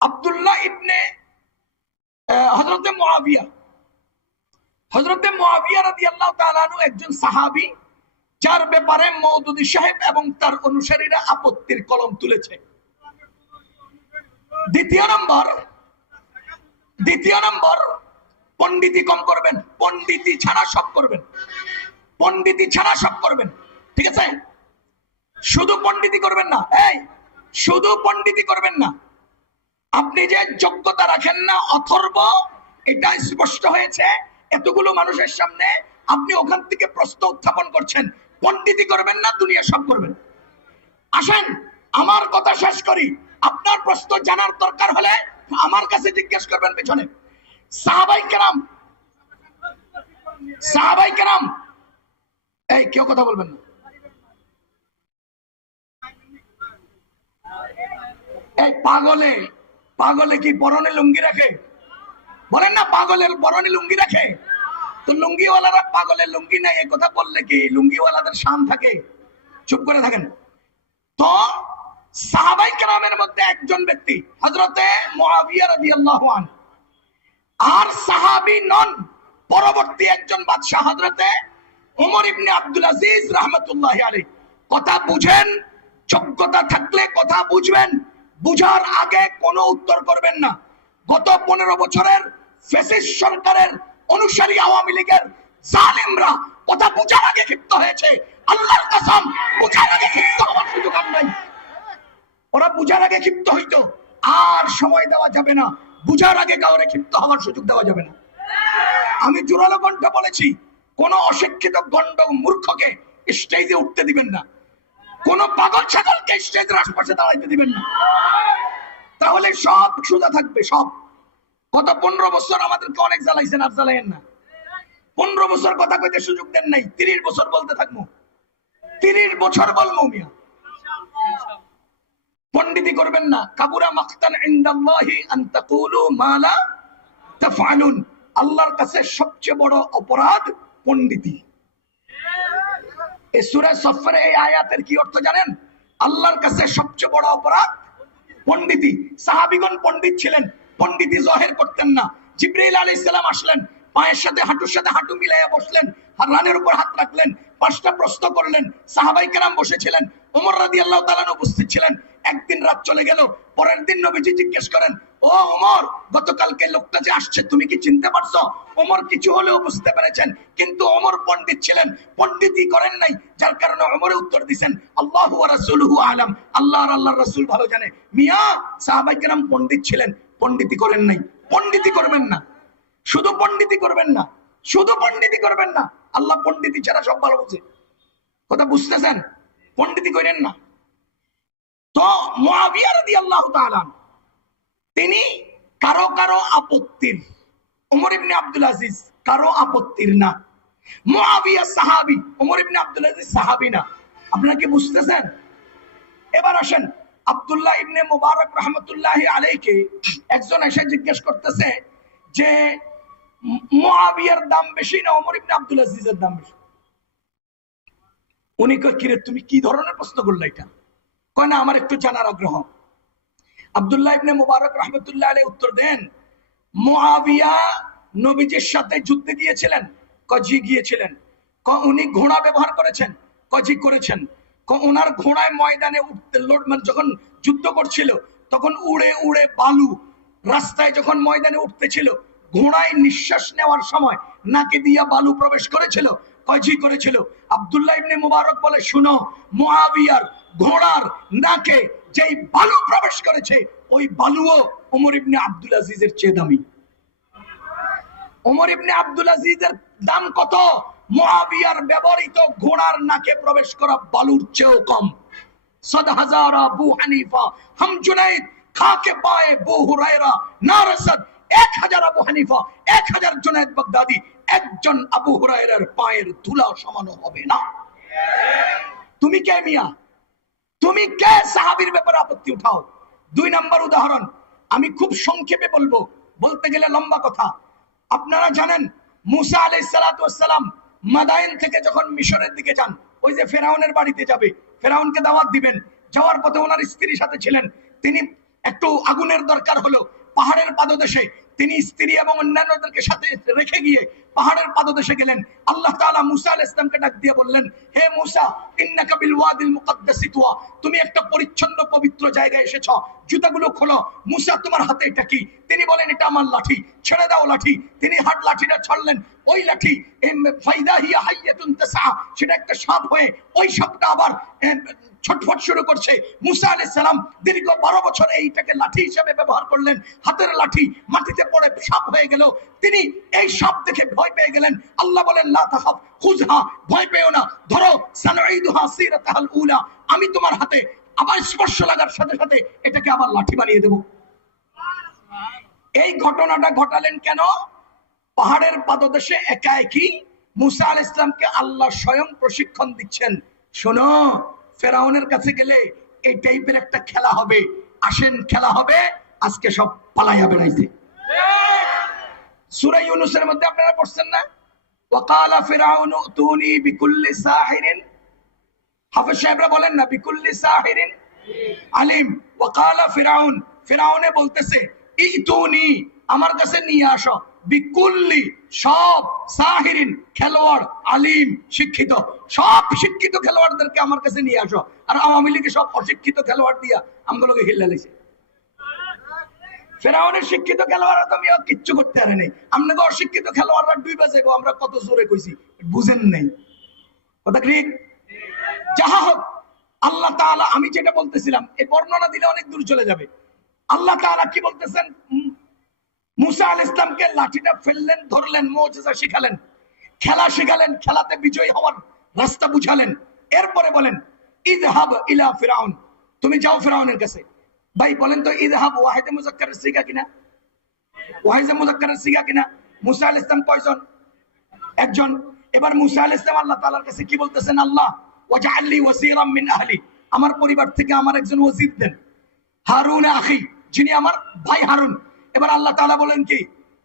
আব্দুল্লাহ ইবনে হযরতে মুআবিয়া। হযরতে মুআবিয়া রাদিয়াল্লাহু তাআলা আনহু একজন সাহাবী, যার ব্যাপারে মওদুদী সাহেব এবং তার অনুসারীরা আপত্তির কলম তুলেছে। দ্বিতীয় নম্বর, পণ্ডিতি কম করবেন, পণ্ডিতি ছাড়া সব করবেন, পণ্ডিতি ছাড়া সব করবেন। ঠিক আছে? শুধু পণ্ডিতি করবেন না, শুধু পণ্ডিতি করবেন না। আপনি যে যোগ্যতা রাখেন না, অথর্ব, এটা স্পষ্ট হয়েছে এতগুলো মানুষের সামনে। আপনি ওখান থেকে প্রশ্ন উত্থাপন করছেন, পণ্ডিতি করবেন না, দুনিয়া সব করবেন। আসেন আমার কথা শেষ করি, আপনার প্রশ্ন জানার দরকার হলে আমার কাছে জিজ্ঞেস করবেন। পেছনে সাহাবাই কেরাম, এই কেউ কথা বলবেন না। এই পাগলে কি পরনে লুঙ্গি রাখে? বলেন না, পাগলের পরনে লুঙ্গি রাখে? তো লুঙ্গিওয়ালারা পাগলের লুঙ্গি নেই এই কথা বললে কি লুঙ্গিওয়ালাদের শান থাকে? চুপ করে থাকেন। তো সাহাবাই কেরামের মধ্যে একজন ব্যক্তি হযরতে মুআবিয়া রাদিয়াল্লাহু আনহু, আর সাহাবী নন, পরবর্তী একজন বাদশা হযরতে ওমর ইবনে আব্দুল আজিজ রাহমাতুল্লাহি আলাইহি। কথা বুঝেন, যোগ্যতা থাকলে কথা বুঝবেন, বুঝার আগে কোনো উত্তর করবেন না। গত 15 বছরের ফ্যাসিস্ট সরকারের অনুসারী আওয়ামী লীগের জালেমরা কথা বুঝার আগে ক্ষিপ্ত হয়েছে। আল্লাহর কসম, বুঝার আগে ক্ষিপ্ত হওয়ার সুযোগ আর নাই। ওরা বুঝার আগে ক্ষিপ্ত হইতো, আর সময় দেওয়া যাবে না। বুঝার আগে কাউরে ক্ষিপ্ত হওয়ার সুযোগ দেওয়া যাবে না। আমি জোরালো কণ্ঠে বলেছি, কোন অশিক্ষিত গন্ড মূর্খকে স্টেজে উঠতে দিবেন না, কোন পাগল ছাগলকে স্টেজের আশপাশে দাঁড়াইতে দিবেন না, তাহলে সব সোজা থাকবে। সব গত 15 বছর আমাদেরকে অনেক জ্বালাইছেন, আর জ্বালাইয়েন না। 15 বছর কথা কইতে সুযোগ দেন নাই, 30 বছর বলতে থাকবো, 30 বছর বলবো। মিয়া পণ্ডিতি করবেন না। কাবুরা মাকতান ইনদাল্লাহি আন তাকুলু মা লা তাফআলুন। আল্লাহর কাছে সবচেয়ে বড় অপরাধ পণ্ডিতি। এই সূরা সফরে এই আয়াতের কি অর্থ জানেন? আল্লাহর কাছে সবচেয়ে বড় অপরাধ পণ্ডিতি। সাহাবীগণ পণ্ডিত ছিলেন, পণ্ডিতি জাহির করতেন না। জিবরাইল আলাইহিস সালাম আসলেন, পায়ের সাথে হাঁটু মিলাইয়া বসলেন, আর রানের উপর হাত রাখলেন, 5টা প্রশ্ন করলেন। সাহাবাই কেরাম বসেছিলেন, ওমর রাদিয়াল্লাহু তাআলা উপস্থিত ছিলেন। একদিন রাত চলে গেল, পরের দিন নবীজি জিজ্ঞেস করেন, ও ওমর, গতকালকে লোকটা যে আসছে তুমি কি চিনতে পারছো? ওমর কিছু হলেও বুঝতে পেরেছেন, কিন্তু ওমর পণ্ডিত ছিলেন, পণ্ডিতি করেন নাই, যার কারণে ওমরে উত্তর দিবেন আল্লাহু ওয়া রাসূলুহু আলাম, আল্লাহ আর আল্লাহর রাসূল ভালো জানে। মিয়া সাহাবায়ে কেরাম পণ্ডিত ছিলেন, পণ্ডিতি করেন নাই। পণ্ডিতি করবেন না, শুধু পণ্ডিতি করবেন না, শুধু পণ্ডিতি করবেন না। আল্লাহ পণ্ডিতি ছাড়া সব ভালো বোঝে। কথা বুঝতেছেন? পণ্ডিতি করেন না। তো মুআবিয়া রাদিয়াল্লাহু তাআলা তিনি কারো আপত্তির, ওমর ইবনে আব্দুল আজিজ কারো আপত্তির না। মুআবিয়া সাহাবী, ওমর ইবনে আব্দুল আজিজ সাহাবী না। আপনারা কি বুঝতেছেন? এবার আসেন, আব্দুল্লাহ ইবনে মুবারক রাহমাতুল্লাহি আলাইহিকে একজন এসে জিজ্ঞেস করতেছে যে মুআবিয়ার দাম বেশি না ওমর ইবনে আব্দুল আজিজের দাম বেশি? উনি কয়, কিরে তুমি কি ধরনের প্রশ্ন করলে এটা? কয় না, আমার একটু জানার আগ্রহ। আব্দুল্লাহ ইবনে মুবারক রাহমাতুল্লাহি আলাইহি উত্তর দেন, মুআবিয়া নবীজির সাথে যুদ্ধে গিয়েছিলেন? কয় জি গিয়েছিলেন। কয় উনি ঘোড়া ব্যবহার করেছেন? কয় জি করেছেন। কয় ওনার ঘোড়ায় ময়দানে উঠতে যখন যুদ্ধ করছিল তখন উড়ে উড়ে বালু রাস্তায় যখন ময়দানে উঠতেছিল, ঘোড়ায় নিঃশ্বাস নেওয়ার সময় নাকে দিয়া বালু প্রবেশ করেছিল? কয় জি করেছিল। আব্দুল্লাহ ইবনে মুবারক বলে, শুনো, মুআবিয়ার ঘোড়ার নাকে যেই বালু প্রবেশ করেছে ওই বালুও ওমর ইবনে আব্দুল আজিজের চেয়ে দামি। ওমর ইবনে আব্দুল আজিজের দাম কত? মুআবিয়ার ব্যবহৃত ঘোড়ার নাকে প্রবেশ করা বালুর চেয়েও কম। সদ হাজারা আবু হানিফা হাম জুনাইদ খাকে পায়ে বু হুরায়রা না রসদ। 1000 আবু হানিফা, 1000 জুনাইদ বাগদাদি একজন আবু হুরায়রার পায়ের ধুলা সমান হবে না। তুমি কে মিয়া? তুমি কে সাহাবীর ব্যাপারে আপত্তি উঠাও? 2 নম্বর উদাহরণ আমি খুব সংক্ষেপে বলবো, বলতে গেলে লম্বা কথা। আপনারা জানেন মুসা আলাইহিস সালাতু ওয়াস সালাম মাদায়েন থেকে যখন মিশরের দিকে যান, ওই যে ফেরাউনের বাড়িতে যাবে, ফেরাউনকে দাওয়াত দিবেন, যাওয়ার পথে ওনার স্ত্রীর সাথে ছিলেন, তিনি একটু আগুনের দরকার হলো, পাহাড়ের পাদদেশে তিনি স্ত্রী এবং অন্যান্যদেরকে সাথে রেখে গিয়ে পাহাড়ের পাদদেশে গেলেন। আল্লাহ তাআলা মুসা আলাইহিস সালামকে ডাক দিয়ে বললেন, হে মুসা, ইন্নাকা বিল ওয়াদিল মুকদ্দাসি তুয়া, তুমি একটা পরিচ্ছন্ন পবিত্র জায়গায় এসেছো, জুতাগুলো খোলো। মুসা, তোমার হাতে এটা কি? তিনি বলেন, এটা আমার লাঠি। ছেড়ে দাও লাঠি। তিনি লাঠিটা ছাড়লেন, ওই লাঠি ফাইদা হিয়া হাইয়াতুন তাসা, সেটা একটা সাপ হয়ে ওই সাপটা আবার ছটফট শুরু করছে। মুসা আলাইহিস সালাম দীর্ঘ 12 বছর এইটাকে লাঠি হিসেবে ব্যবহার করলেন। হাতের লাঠি মাটিতে পড়ে সাপ হয়ে গেল। তিনি এই সাপ দেখে ভয় পেয়ে গেলেন। আল্লাহ বলেন, লা তাখাফ খুযহা, ভয় পেও না, ধরো, সানুঈদুহা সিরাতাহাল উলা, আমি তোমার হাতে আবার স্পর্শ লাগার সাথে সাথে এটাকে আবার লাঠি বানিয়ে দেব। এই ঘটনাটা ঘটালেন কেন? পাহাড়ের পাদদেশে একাএকি মুসা আলাইহিস সালামকে আল্লাহ স্বয়ং প্রশিক্ষণ দিচ্ছেন, শোনো ফেরাউনের কাছে গেলে এই টাইপের একটা খেলা হবে, আসেন খেলা হবে, আজকে সব পালাইয়া বেড়াইছে। সূরা ইউনূসের মধ্যে আপনারা পড়ছেন না, ওয়াকালা ফিরআউনু উতুনি বিকুল্লি সাহিরিন, হাফেজ সাহেবরা বলেন না বিকুল্লি সাহিরিন আলিম। ওয়াকালা ফিরআউন, ফিরআউনে বলতেছে ইতুনি, আমার কাছে নিয়ে আসো, বিকুল্লি সব, সাহিরিন খেলোয়াড়, আলিম শিক্ষিত, সব শিক্ষিত খেলোয়াড়দেরকে আমার কাছে নিয়ে আসো। আর আওয়ামী লীগে সব অশিক্ষিত খেলোয়াড় দিয়া আমগুলোকে হিল্লা লাইছে। ফেরাউনের শিক্ষিত খেলোয়াড়রা তো আমি কিচ্ছু করতে পারে নাই, আপনাকে অশিক্ষিত খেলোয়াড়রা ডুইবা যাবো, আমরা কত জোরে কইছি বুঝেন নাই কথা ঠিক। যাহা হোক, আল্লাহ তাআলা, আমি যেটা বলতেছিলাম এই বর্ণনা দিলে অনেক দূর চলে যাবে। আল্লাহ তাআলা কি বলতেছেন, মুসা আলাইহিস সালামকে লাঠিটা ফেললেন, ধরলেন, মুজিজা শিখালেন, খেলা শিখালেন, খেলাতে বিজয়ী হওয়ার রাস্তা বুঝালেন। এরপরে বলেন ইযহাব ইলা ফিরাউন, তুমি যাও ফিরাউনের কাছে। ভাই বলেন তো ইযহাব ওয়াহিদে মুযাক্কারের সিগা কিনা? ওয়াহিদে মুযাক্কারের সিগা কিনা? মুসা আলাইহিস সালাম কয়জন? একজন। এবার মুসা আলাইহিস সালাম আল্লাহ তাআলার কাছে কি বলতেছেন, আল্লাহ ওয়াজআলনি ওয়াসীরাম মিন আহলি, আমার পরিবার থেকে আমার একজন ওয়াজির দেন, হারুন আখি, যিনি আমার ভাই হারুন। এবার আল্লাহ তাআলা বলেন কি,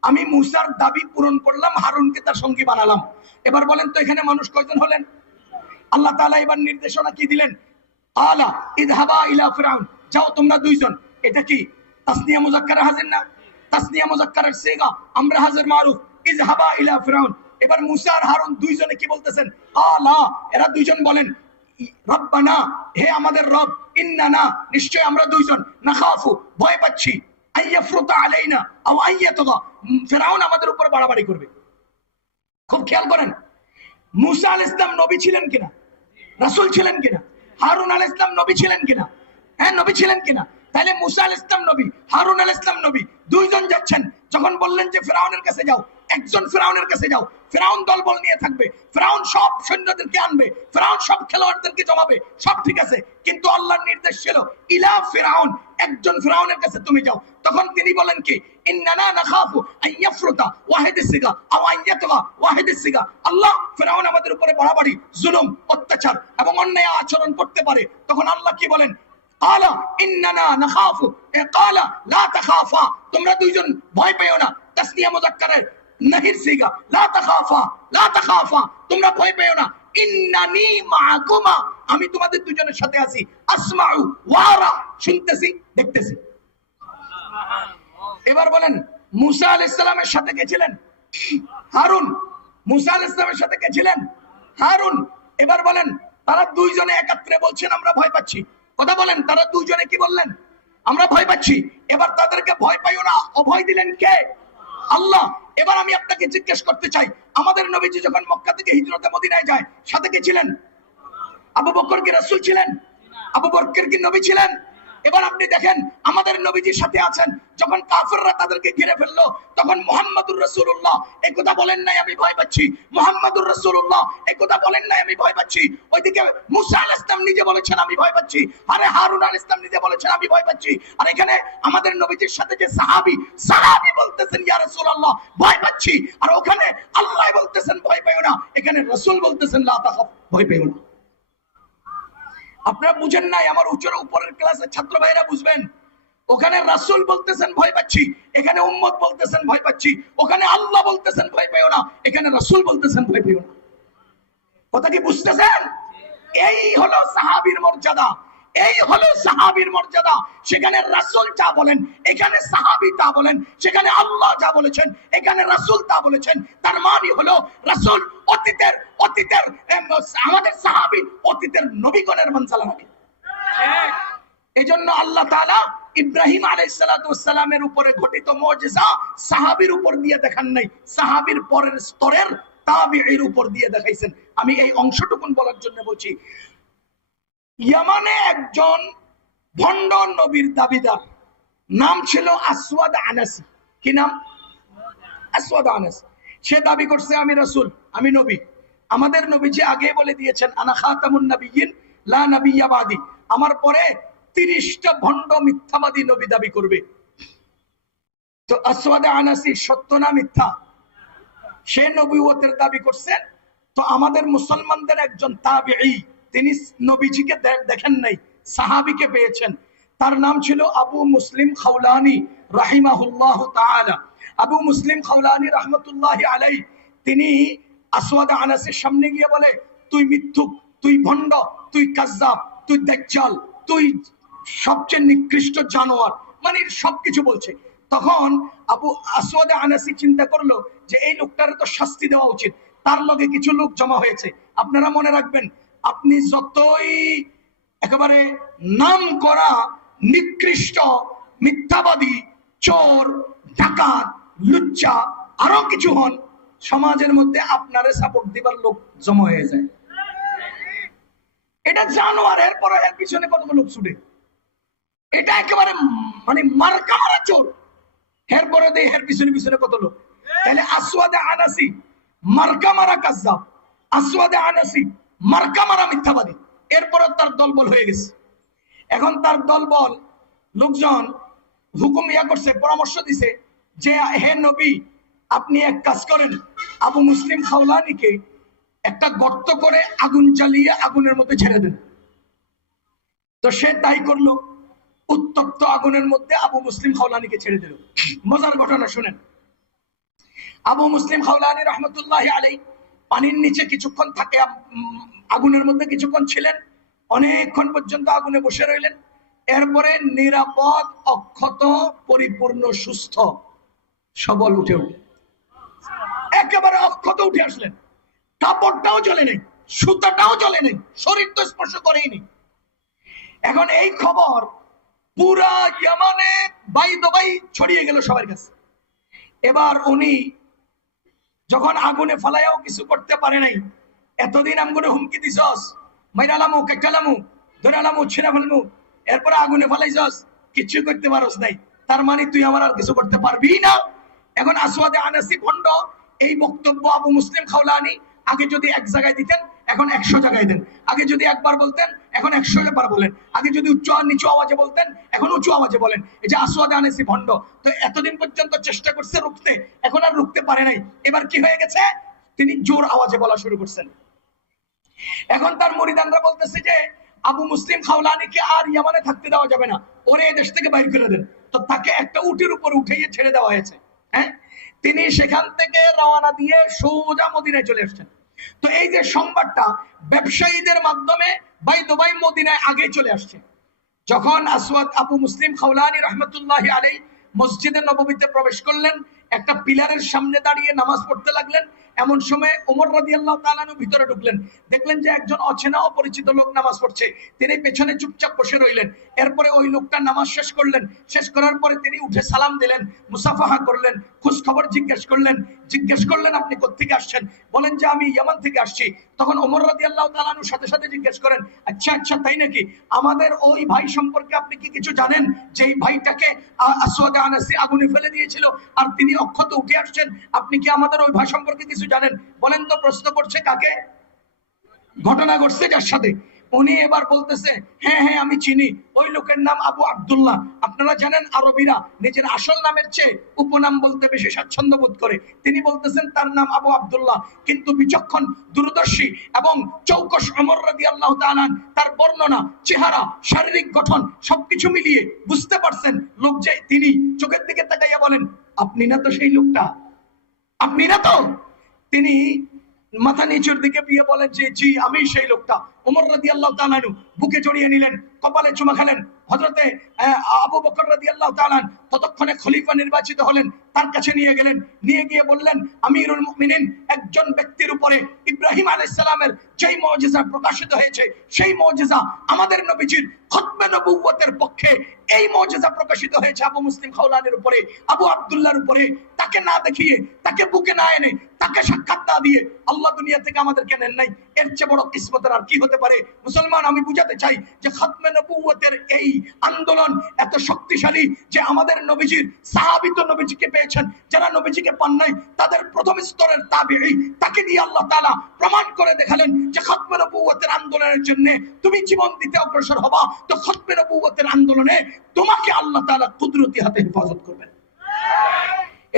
আমি মুসার দাবি পূরণ করলাম, হারুনকে তার সঙ্গী বানালাম। এবার বলেন তো এখানে মানুষ কয়জন হলেন? আল্লাহ তাআলা এবার নির্দেশনা কি দিলেন, আলা ইযহাবা ইলা ফিরাউন, যাও তোমরা দুইজন। এটা কি তাসনিয়া মুযাক্কারে হাজির না? তাসনিয়া মুযাক্কারের সিগা, আমরা হাজির মারুফ, ইযহাবা ইলা ফিরাউন। এবার মুসা আর হারুন দুইজনে কি বলতেছেন, আলা, এরা দুইজন বলেন রব্বানা, হে আমাদের রব, ইন্নানা, নিশ্চয় আমরা দুইজন, নাখাফু, ভয় পাচ্ছি, আইয়াফরুতা আলাইনা আও আইয়াতগা, ফিরাউন আমাদের উপর বাড়াবাড়ি করবে। খুব খেয়াল করেন, মুসা আলাইহিস সালাম নবী ছিলেন কিনা? রাসূল ছিলেন কিনা? হারুন আলাইহিস সালাম নবী ছিলেন কিনা? হ্যাঁ, নবী ছিলেন কিনা? তাহলে মুসা আলাইহিস সালাম নবী, হারুন আলাইহিস সালাম নবী, দুইজন যাচ্ছেন। যখন বললেন যে ফিরাউনের কাছে যাও, একজন ফিরাউনের কাছে যাও, ফিরাউন দলবল নিয়ে থাকবে, ফিরাউন সব সৈন্যদেরকে আনবে, ফিরাউন সব খেলোয়াড়দেরকে জমাবে, সব ঠিক আছে, কিন্তু আল্লাহর নির্দেশ ছিল ইলা ফিরাউন, একজন ফিরাউনের কাছে তুমি যাও। তখন তিনি বলেন কি, ইন্নানা নাখাফু আইয়াফরুতা ওয়াহিদিস সিগা আও আইয়াতগা ওয়াহিদিস সিগা, আল্লাহ ফিরাউন আমাদের উপরে বাড়াবাড়ি, জুলুম, অত্যাচার এবং অন্যায় আচরণ করতে পারে। তখন আল্লাহ কি বলেন, ক্বালা ইন্নানা নাখাফু, ক্বালা লা তাখাফা, তোমরা দুইজন ভয় পেও না, তাসনিয়া মুযাক্কারের নাহির সিগা, লা তাখাফা, লা তাখাফা, তোমরা ভয় পেও না, ইন্নানি মাআকুমা, আমি তোমাদের দুজনের সাথে আছি, আসমাউ ওয়ারা, শুনতেছি দেখতেছি। এবার বলেন মুসা আলাইহিস সালামের সাথে কে ছিলেন? হারুন। মুসা আলাইহিস সালামের সাথে কে ছিলেন? হারুন। এবার বলেন তারা দুইজনে একত্রে বলছেন আমরা ভয় পাচ্ছি। কথা বলেন, তারা দুইজনে কি বললেন? আমরা ভয় পাচ্ছি। এবার তাদেরকে ভয় পাইও না অভয় দিলেন কে? আল্লাহ। এবার আমি আপনাকে জিজ্ঞেস করতে চাই, আমাদের নবীজি যখন মক্কা থেকে হিজরতে মদিনায় যায়, সাথে কে ছিলেন? আবু বকর কি রাসূল ছিলেন? আবু বকর কি নবী ছিলেন? এবার আপনি দেখেন আমাদের নবীজির সাথে আছেন, যখন কাফেররা তাদেরকে ঘিরে ফেললো, তখন মুহাম্মাদুর রাসূলুল্লাহ এই কথা বলেন নাই আমি ভয় পাচ্ছি, মুহাম্মাদুর রাসূলুল্লাহ এই কথা বলেন নাই আমি ভয় পাচ্ছি। ওইদিকে মুসা আলাইহিস সালাম নিজে বলেছেন আমি ভয় পাচ্ছি, আরে হারুন আলাইহিস সালাম নিজে বলেছেন আমি ভয় পাচ্ছি। আর এখানে আমাদের নবীজির সাথে যে সাহাবী বলতেছেন ইয়া রাসূলুল্লাহ ভয় পাচ্ছি, আর ওখানে আল্লাহ বলতেছেন ভয় পাইও না, এখানে রাসূল বলতেছেন লা তাখাফ, ভয় পাইও না। আপনারা বুঝেন নাই, আমার উপরের ক্লাসের ছাত্র ভাইরা বুঝবেন। ওখানে রাসূল বলতেছেন ভয় পাচ্ছি, এখানে উম্মত বলতেছেন ভয় পাচ্ছি। ওখানে আল্লাহ বলতেছেন ভয় পাইও না, এখানে রাসূল বলতেছেন ভয় পাইও না। কথা কি বুঝতেছেন? এই হলো সাহাবীর মর্যাদা, এই হলো সাহাবীর মর্যাদা। সেখানে রাসূল যা বলেন, এখানে সাহাবী তা বলেন, সেখানে আল্লাহ যা বলেছেন, এখানে রাসূল তা বলেছেন। তার মানে হলো রাসূল অতীতের আমাদের সাহাবী অতীতের নবীগণের মঞ্জালা রাখে। এজন্য আল্লাহ তাআলা ইব্রাহিম আলাইহিস সালাতু ওয়াস সালামের উপরে ঘটিত মুজিজা সাহাবীর উপর দিয়ে দেখান নাই, সাহাবীর পরের স্তরের তাবিঈর উপর দিয়ে দেখাইছেন। আমি এই অংশটুকুন বলার জন্য বলছি, ইয়ামানে একজন ভণ্ড নবীর দাবিদার, নাম ছিল আসওয়াদ আনাসি। কি নাম? আসওয়াদ আনাসি। সে দাবি করছে আমি রাসূল, আমি নবী। আমাদের নবীজি আগে বলে দিয়েছেন আনা খাতামুন নবিয়্যিন লা নবিয়্যা বাদি, আমার পরে 30টা ভণ্ড মিথ্যাবাদী নবী দাবি করবে। তো আসওয়াদ আনাসি সত্য না মিথ্যা? সে নবুয়তের দাবি করছেন। তো আমাদের মুসলমানদের একজন তাবিঈ, তিনি নবীজিকে দেখেন নাই, সাহাবীকে পেয়েছেন। তার নাম ছিল আবু মুসলিম খাওলানি রাহিমাহুল্লাহ তাআলা। আবু মুসলিম খাওলানি রাহমাতুল্লাহি আলাইহি তিনি আসওয়াদ আনাসের সামনে গিয়ে বলে, তুই মিথ্যুক, তুই ভণ্ড, তুই কাজ্জাব, তুই দাজ্জাল, তুই সবচেয়ে নিকৃষ্ট জানোয়ার, মানে সবকিছু বলছে। তখন আবু আসওয়াদ আনাসি চিন্তা করলো যে এই লোকটার তো শাস্তি দেওয়া উচিত। তার লগে কিছু লোক জমা হয়েছে। আপনারা মনে রাখবেন, আপনি যতই একেবারে নাম করা নিকৃষ্ট মিথ্যাবাদী, চোর, ডাকাত, লুচ্চা, আরো কিছু হন, সমাজের মধ্যে আপনারে সাপোর্ট দিবার লোক জমা হয়ে যায়। এটা জানোয়ার, এরপরে এর পিছনে কতগুলো লোক ছুটে। এটা একেবারে মানে মার্কা মারা চোর, এরপরে দেয় এর পিছনে পিছনে কত লোক। তাহলে আসওয়াদ আনাসি মার্কা মারা কাজ্জাব, আসওয়াদ আনাসি মার্কা মারা মিথ্যাবাদী, এরপরে তার দলবল হয়ে গেছে। এখন তার দলবল লোকজন হুকুম করছে, পরামর্শ দিছে যে হে নবী, আপনি এক কাজ করেন, আবু মুসলিম খাওলানিকে একটা গর্ত করে আগুন জ্বালিয়ে আগুনের মধ্যে ছেড়ে দেন। তো সে তাই করলো, উত্তপ্ত আগুনের মধ্যে আবু মুসলিম খাওলানিকে ছেড়ে দিল। মজার ঘটনা শুনেন। আবু মুসলিম খাওলানি রহমতুল্লাহি আলাইহি পানির নিচে কিছুক্ষণ থাকে, আগুনের মধ্যে কিছুক্ষণ ছিলেন, অনেকক্ষণ পর্যন্ত আগুনে বসে রইলেন। এরপরে নিরাপদ, অক্ষত, পরিপূর্ণ, সুস্থ সবল উঠে উঠলেন, একেবারে অক্ষত উঠে আসলেন। কাপড়টাও জ্বলে নেই, সুতাটাও জ্বলে নেই, শরীর তো স্পর্শ করেই নেই। এখন এই খবর পুরা ইয়ামানে বাই দবাই ছড়িয়ে গেল সবার কাছে। এবার উনি যখন আগুনে ফালাইয়াও কিছু করতে পারে নাই, এতদিন আমগুনে হুমকি দিছস, মাইরালামু, কেটালামু, ধরালামু, ছিঁড়ে ফেলমু, এরপরে আগুনে ফালাইছস, কিছু করতে পারস নাই, তার মানে তুই আমার আর কিছু করতে পারবি না। এখন আসওয়াদে আনাসি ভণ্ড এই বক্তব্য আবু মুসলিম খাওলানি আগে যদি এক জায়গায় দিতেন, এখন 100 জায়গায় দেন। আগে যদি একবার বলতেন, এখন 100 বার বলেন। আগে যদি উচ্চ আর নিচু আওয়াজে বলতেন, এখন উঁচু আওয়াজে বলেন। এই যে আসওয়াদ আনাসি ভণ্ড, তো এতদিন পর্যন্ত চেষ্টা করছে রুখতে, এখন আর রুখতে পারে নাই। এবার কি হয়ে গেছে, তিনি জোর আওয়াজে বলা শুরু করছেন। এখন তার মুরিদানরা বলতেছে যে আবু মুসলিম খাওলানিকে আর ইয়ামানে থাকতে দেওয়া যাবে না, ওরে এই দেশ থেকে বাইর করে দেন। তো তাকে একটা উটের উপর উঠিয়ে ছেড়ে দেওয়া হয়েছে। হ্যাঁ, তিনি সেখান থেকে রওনা দিয়ে সোজা মদিনায় চলে আসছেন। তো এই যে সংবাদটা ব্যবসায়ীদের মাধ্যমে বাই দুবাই মদিনায় আগে চলে আসছে। যখন আসওয়াদ আবু মুসলিম খাওলানি রহমতুল্লাহি আলাইহি মসজিদে নববীতে প্রবেশ করলেন, একটা পিলারের সামনে দাঁড়িয়ে নামাজ পড়তে লাগলেন। এমন সময় ওমর রাদিয়াল্লাহু তাআলা আনহু ভিতরে ঢুকলেন, দেখলেন যে একজন অচেনা অপরিচিত লোক নামাজ পড়ছে। তিনি পেছনে চুপচাপ বসে রইলেন। এরপরে ওই লোকটা নামাজ শেষ করলেন। শেষ করার পরে তিনি উঠে সালাম দিলেন, মুসাফাহা করলেন, খোঁজ খবর জিজ্ঞেস করলেন আপনি কোত্থেকে আসছেন? বলেন যে আমি ইয়ামান থেকে আসছি। তখন ওমর রাদিয়াল্লাহু তাআলা আনহু সাথে সাথে জিজ্ঞেস করেন, আচ্ছা তাই নাকি? আমাদের ওই ভাই সম্পর্কে আপনি কি কিছু জানেন, যে এই ভাইটাকে আসওয়াদ আনাসি আগুনে ফেলে দিয়েছিল আর তিনি অক্ষত উঠে আসছেন? আপনি কি আমাদের ওই ভাই সম্পর্কে কিছু জানেন? বলেন তো। প্রশ্ন করছে কাকে? ঘটনা ঘটছে যার সাথে। উনি এবার বলতেছে, হ্যাঁ আমি চিনি, ওই লোকের নাম আবু আব্দুল্লাহ। আপনারা জানেন আরবিরা নিজের আসল নামের চেয়ে উপনাম বলতে বেশি স্বাচ্ছন্দ্য বোধ করে। তিনি বলতেছেন তার নাম আবু আব্দুল্লাহ। কিন্তু বিচক্ষণ, দূরদর্শী এবং চৌকস ওমর রাদিয়াল্লাহু তাআলা তার বর্ণনা, চেহারা, শারীরিক গঠন সবকিছু মিলিয়ে বুঝতে পারছেন লোক যে তিনি। চোখের দিকে তাকাইয়া বলেন, আপনি না তো সেই লোকটা, আপনি না তো? তিনি মাথা নিচুর দিকে দিয়ে বলেন যে জি আমি সেই লোকটা। ওমর রাদিয়াল্লাহু তাআলা বুকে জড়িয়ে নিলেন, কপালে চুমা খেলেন। হযরতে আবু বকর রাদিয়াল্লাহু তাআলা ততক্ষণে খলিফা নির্বাচিত হলেন, তার কাছে নিয়ে গেলেন। নিয়ে গিয়ে বললেন, আমিরুল মুমিনিন, একজন ব্যক্তির উপরে ইব্রাহিম আলাইহিস সালামের যেই মুজিজা প্রকাশিত হয়েছে, সেই মুজিজা আমাদের নবীজির খতমে নবুয়তের পক্ষে এই মুজিজা প্রকাশিত হয়েছে আবু মুসলিম খাওলানির উপরে, আবু আব্দুল্লাহর উপরে। তাকে না দেখিয়ে, তাকে বুকে না এনে, তাকে সাক্ষাৎ না দিয়ে আল্লাহ দুনিয়া থেকে আমাদেরকে নেন নাই। এর চেয়ে বড় কিসমতের আর কি হতে পারে? মুসলমান, আমি বুঝাতে চাই যে খতমে নবুয়তের এই আন্দোলন এত শক্তিশালী যে আমাদের নবীজির সাহাবী তো নবীজিকে পেয়ে পেয়েছেন, যারা নবীজিকে পান নাই তাদের প্রথম স্তরের তাবিঈ, তাকে দিয়ে আল্লাহ তাআলা প্রমাণ করে দেখালেন যে খতমে নবুয়তের আন্দোলনের জন্য তুমি জীবন দিতে অগ্রসর হবা, তো খতমে নবুয়তের আন্দোলনে তোমাকে আল্লাহ তাআলা কুদরতি হাতে হেফাজত করবেন।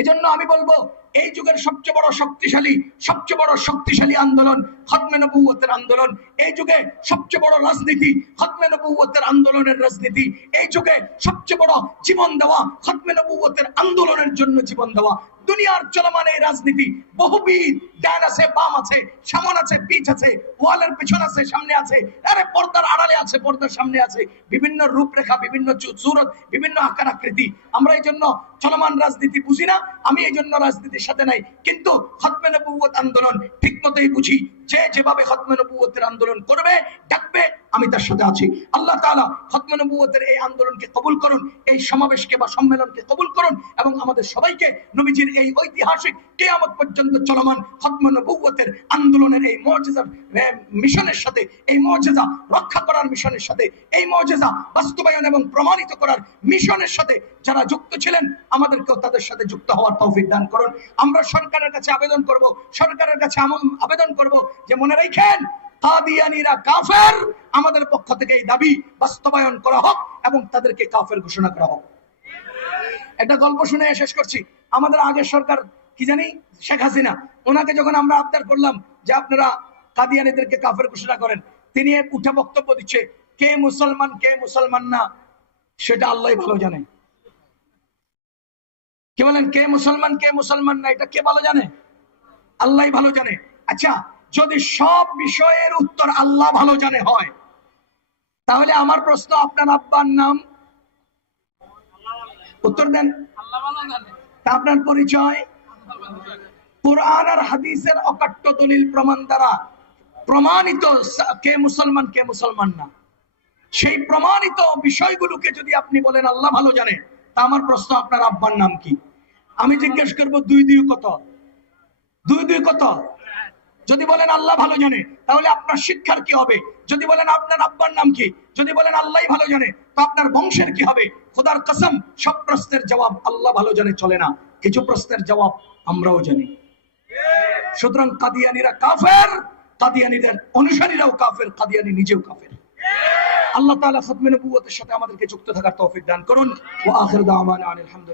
এজন্য আমি বলবো এই যুগের সবচেয়ে বড় শক্তিশালী আন্দোলন খতমে নবুয়তের আন্দোলন। এই যুগে সবচেয়ে বড় রাজনীতি খতমে নবুয়তের আন্দোলনের রাজনীতি। এই যুগে সবচেয়ে বড় জীবন দেওয়া খতমে নবুয়তের আন্দোলনের জন্য জীবন দেওয়া। দুনিয়ার চলমান এই রাজনীতি বহুবিধ, ডান আছে, বাম আছে, সামনে আছে, পিছ আছে, ওয়ালের পিছন আছে, সামনে আছে, আরে পর্দার আড়ালে আছে, পর্দার সামনে আছে, বিভিন্ন রূপরেখা, বিভিন্ন সুরত, বিভিন্ন আকার আকৃতি। আমরা এই জন্য চলমান রাজনীতি বুঝি না, আমি এই জন্য রাজনীতির সাথে নাই, কিন্তু খতমে নবুয়ত আন্দোলন ঠিক মতোই বুঝি। যে যেভাবে খতমে নবুয়তের আন্দোলন করবে, ডাকবে, আমি তার সাথে আছি। আল্লাহ তাআলা খতমে নবুয়তের এই আন্দোলনকে কবুল করুন, এই সমাবেশকে বা সম্মেলনকে কবুল করুন, এবং আমাদের সবাইকে নবীজির এই ঐতিহাসিক কিয়ামত পর্যন্ত চলমান খতমে নবুয়তের আন্দোলনের এই মুজিজার মিশনের সাথে, এই মুজিজা রক্ষা করার মিশনের সাথে, এই মুজিজা বাস্তবায়ন এবং প্রমাণিত করার মিশনের সাথে যারা যুক্ত ছিলেন, আমাদেরকেও তাদের সাথে যুক্ত হওয়ার তৌফিক দান করুন। আমরা সরকারের কাছে আবেদন করব যে মনে রাখেন, কাদিয়ানীরা কাফের, আমাদের পক্ষ থেকে এই দাবি বাস্তবায়ন করা হোক এবং তাদেরকে কাফের ঘোষণা করা হোক। একটা গল্প শুনে শেষ করছি। আমাদের আগের সরকার কি জানি, শেখ হাসিনা, ওনাকে যখন আমরা আবদার করলাম যে আপনারা কাদিয়ানীদেরকে কাফের ঘোষণা করেন, তিনি উঠে বক্তব্য দিচ্ছে, কে মুসলমান না সেটা আল্লাহই ভালো জানে। কি বলেন? কে মুসলমান না এটা কে ভালো জানে? আল্লাহই ভালো জানে। আচ্ছা, যদি সব বিষয়ের উত্তর আল্লাহ ভালো জানে হয়, তাহলে আমার প্রশ্ন, আপনার আব্বার নাম? উত্তর দেন। তা আপনার পরিচয়? কুরআন আর হাদিসের অকাট্য দলিল প্রমাণ দ্বারা প্রমাণিত কে মুসলমান না। সেই প্রমাণিত বিষয়গুলোকে যদি আপনি বলেন আল্লাহ ভালো জানে, তা আমার প্রশ্ন, আপনার আব্বার নাম কি? আমি জিজ্ঞেস করবো, 2 কত? 2 কত? যদি বলেন আল্লাহ ভালো জানে, তাহলে আপনার শিক্ষার কি হবে? যদি বলেন আপনার আব্বার নাম কি, যদি বলেন আল্লাহই ভালো জানে, তো আপনার বংশের কি হবে? খোদার কসম, সব প্রশ্নের জবাব আল্লাহ ভালো জানে চলে না, কিছু প্রশ্নের জবাব আমরাও জানি। সুতরাং কাদিয়ানীরা কাফের, কাদিয়ানীদের অনুসারীরাও কাফের, কাদিয়ানী নিজেও কাফের। আল্লাহ তাআলা খতমে নবুয়তের সাথে আমাদেরকে যুক্ত থাকার তৌফিক দান করুন। ওয়া আখির দাওয়ানা আলহামদুলিল্লাহ।